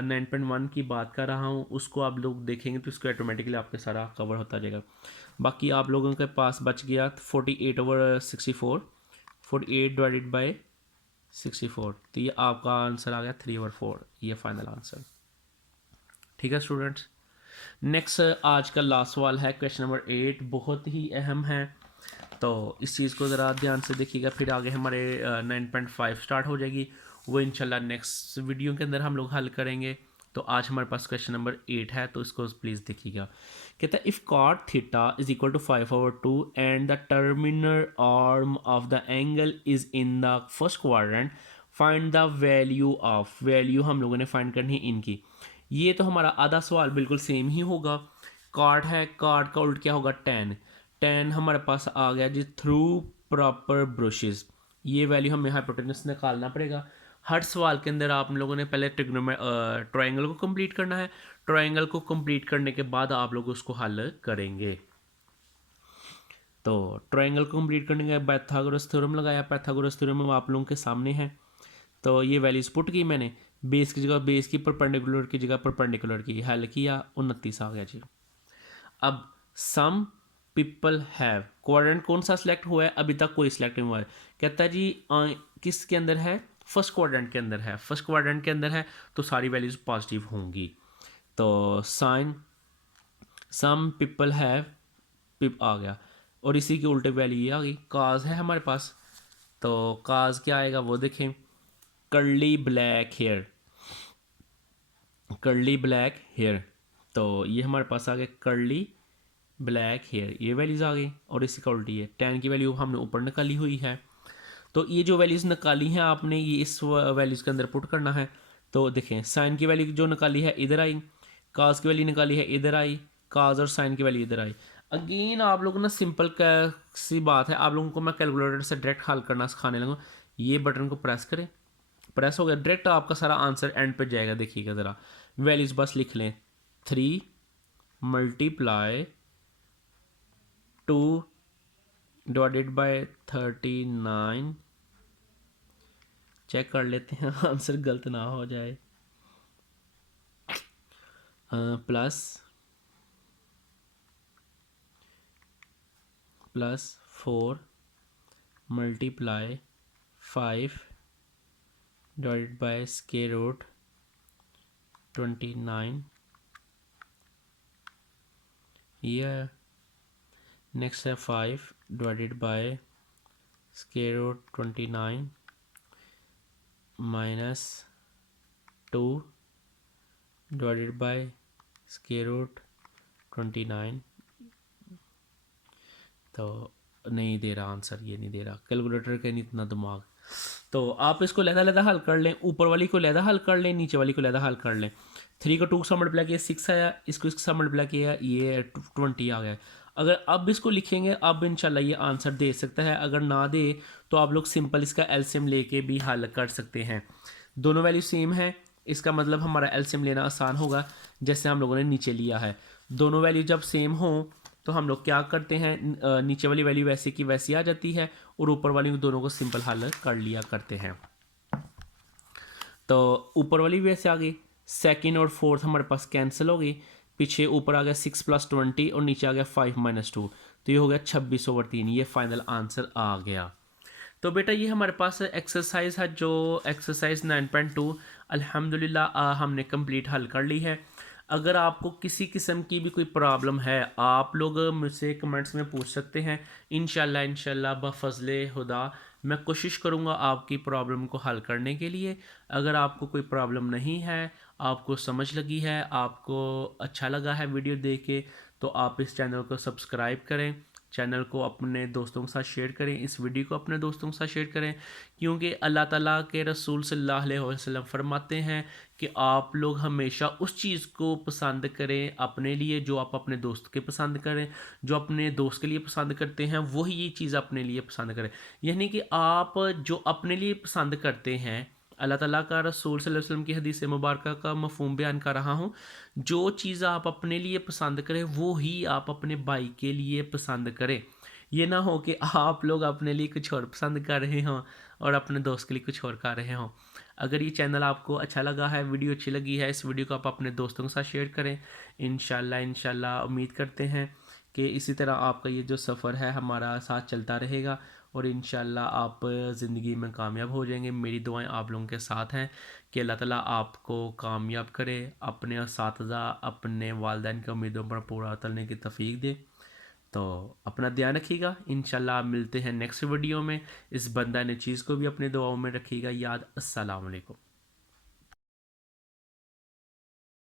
9.1 की बात कर रहा हूँ, उसको आप लोग देखेंगे तो उसको ऑटोमेटिकली आपके सारा कवर होता जाएगा। बाकी आप लोगों के पास बच गया 48/64, 48 डिवाइडेड बाई 64, तो ये आपका आंसर आ गया 3/4, ये फाइनल आंसर। ठीक है स्टूडेंट्स, नेक्स्ट आज का लास्ट सवाल है क्वेश्चन नंबर 8, बहुत ही अहम है, तो इस चीज़ को ज़रा ध्यान से देखिएगा। फिर आगे हमारे 9.5 स्टार्ट हो जाएगी, वो इंशाल्लाह नेक्स्ट वीडियो के अंदर हम लोग हल करेंगे। तो आज हमारे पास क्वेश्चन नंबर 8 है, तो इसको प्लीज़ देखिएगा। कहता है if cot theta is equal to 5/2 and the terminal arm of the angle is in the first quadrant, find the value of, value हम लोगों ने फाइंड करनी है इनकी। ये तो हमारा आधा सवाल बिल्कुल सेम ही होगा। कॉट है, कॉट का उल्ट क्या होगा, टेन हमारे पास आ गया जी थ्रू प्रॉपर ब्रशेस, ये वैल्यू हमें हाइपोटेनस निकालना पड़ेगा। हर सवाल के अंदर आप लोगों ने पहले ट्रायंगल को कंप्लीट करना है, ट्रायंगल को कंप्लीट करने के बाद आप लोग उसको हल करेंगे। तो ट्रायंगल को कंप्लीट करने के बाद पाइथागोरस थ्योरम लगाया, पाइथागोरस थ्योरम आप लोगों के सामने है। तो ये वैल्यूज पुट की मैंने, बेस की जगह बेस की, परपेंडिकुलर की जगह परपेंडिकुलर की, हल किया, 29 आ गया जी। अब सम पीपल हैव, क्वाड्रेंट कौन सा सिलेक्ट हुआ है, अभी तक कोई सिलेक्ट नहीं हुआ है। कहता है जी किसके अंदर है, फर्स्ट क्वाड्रेंट के अंदर है, फर्स्ट क्वाड्रेंट के अंदर है तो सारी वैल्यूज पॉजिटिव होंगी। तो साइन सम पीपल हैव पिप आ गया, और इसी के उल्टे वैल्यू ये आ गई, काज है हमारे पास। तो काज क्या आएगा वो देखें, curly black hair, curly black hair, तो ये हमारे पास आ गया कर्ली ब्लैक हेयर, ये वैल्यूज़ आ गई, और इसी का उल्टी है। tan की वैल्यू हमने ऊपर निकाली हुई है। तो ये जो वैल्यूज़ निकाली हैं आपने, ये इस वैल्यूज़ के अंदर पुट करना है। तो देखें, साइन की वैल्यू जो निकाली है इधर आई, काज की वैल्यू निकाली है इधर आई, काज और साइन की वैल्यू इधर आई। अगेन आप लोगों ने सिंपल सी बात है, आप लोगों को मैं कैलकुलेटर से डायरेक्ट हल करना सिखाने लगूँ। ये बटन को प्रेस करें, प्रेस हो गया, डायरेक्ट आपका सारा आंसर एंड पे जाएगा। देखिएगा ज़रा, वैल्यूज़ बस लिख लें, 3 मल्टीप्लाई 2 डिवाइडेड बाय 39। चेक कर लेते हैं आंसर गलत ना हो जाए। Plus 4 multiply 5 divided by square root 29। ये नेक्स्ट है 5 divided by square root 29 minus 2 divided by square root 29। तो नहीं दे रहा आंसर, ये नहीं दे रहा, कैलकुलेटर का नहीं इतना दिमाग। तो आप इसको लहदा हल कर लें, ऊपर वाली को लहदा हल कर लें, नीचे वाली को लहदा हल कर लें। 3 को 2 के साथ मल्टीप्लाई किया 6 आया, इसको इसके साथ मल्टीप्लाई किया ये 20 आ गया। अगर अब इसको लिखेंगे अब इंशाल्लाह ये आंसर दे सकता है, अगर ना दे तो आप लोग सिंपल इसका एलसीएम लेके भी हल कर सकते हैं। दोनों वैल्यू सेम है, इसका मतलब हमारा एलसीएम लेना आसान होगा, जैसे हम लोगों ने नीचे लिया है। दोनों वैल्यू जब सेम हो तो हम लोग क्या करते हैं, नीचे वाली वैल्यू वैसे की वैसी आ जाती है और ऊपर वाली दोनों को सिंपल हल कर लिया करते हैं। तो ऊपर वाली भी वैसे आ गई, सेकंड और फोर्थ हमारे पास कैंसिल हो गई, पीछे ऊपर आ गया 6 + 20 और नीचे आ गया 5 - 2, तो ये हो गया 26/3। ये फाइनल आंसर आ गया। तो बेटा ये हमारे पास एक्सरसाइज है, जो एक्सरसाइज 9.2 अल्हम्दुलिल्लाह हमने कंप्लीट हल कर ली है। अगर आपको किसी किस्म की भी कोई प्रॉब्लम है आप लोग मुझसे कमेंट्स में पूछ सकते हैं। इंशाल्लाह बफज़ले खुदा मैं कोशिश करूँगा आपकी प्रॉब्लम को हल करने के लिए। अगर आपको कोई प्रॉब्लम नहीं है, आपको समझ लगी है, आपको अच्छा लगा है वीडियो देख के, तो आप इस चैनल को सब्सक्राइब करें, चैनल को अपने दोस्तों के साथ शेयर करें, इस वीडियो को अपने दोस्तों के साथ शेयर करें, क्योंकि अल्लाह ताला के रसूल सल्लल्लाहु अलैहि वसल्लम फरमाते हैं कि आप लोग हमेशा उस चीज़ को पसंद करें अपने लिए जो आप अपने दोस्त के पसंद करें, जो अपने दोस्त के लिए पसंद करते हैं वही ये चीज़ अपने लिए पसंद करें। यानी कि आप जो अपने लिए पसंद करते हैं, अल्लाह ताला का रसूल सल्लल्लाहु अलैहि वसल्लम की हदीस मुबारक का मफ़हूम बयान कर रहा हूँ। जो चीज़ आप अपने लिए पसंद करें वो ही आप अपने भाई के लिए पसंद करें। ये ना हो कि आप लोग अपने लिए कुछ और पसंद कर रहे हों और अपने दोस्त के लिए कुछ और कर रहे हों। अगर ये चैनल आपको अच्छा लगा है, वीडियो अच्छी लगी है, इस वीडियो को आप अपने दोस्तों के साथ शेयर करें। इंशाल्लाह उम्मीद करते हैं कि इसी तरह आपका ये जो सफ़र है हमारा साथ चलता रहेगा और इंशाल्लाह आप ज़िंदगी में कामयाब हो जाएंगे। मेरी दुआएं आप लोगों के साथ हैं कि अल्लाह ताला आपको कामयाब करे, अपने असातिज़ा अपने वालिदैन की उम्मीदों पर पूरा उतरने की तौफीक दे। तो अपना ध्यान रखिएगा, इंशाल्लाह आप मिलते हैं नेक्स्ट वीडियो में। इस बंदा ने चीज़ को भी अपने दुआओं में रखिएगा याद। अस्सलाम वालेकुम।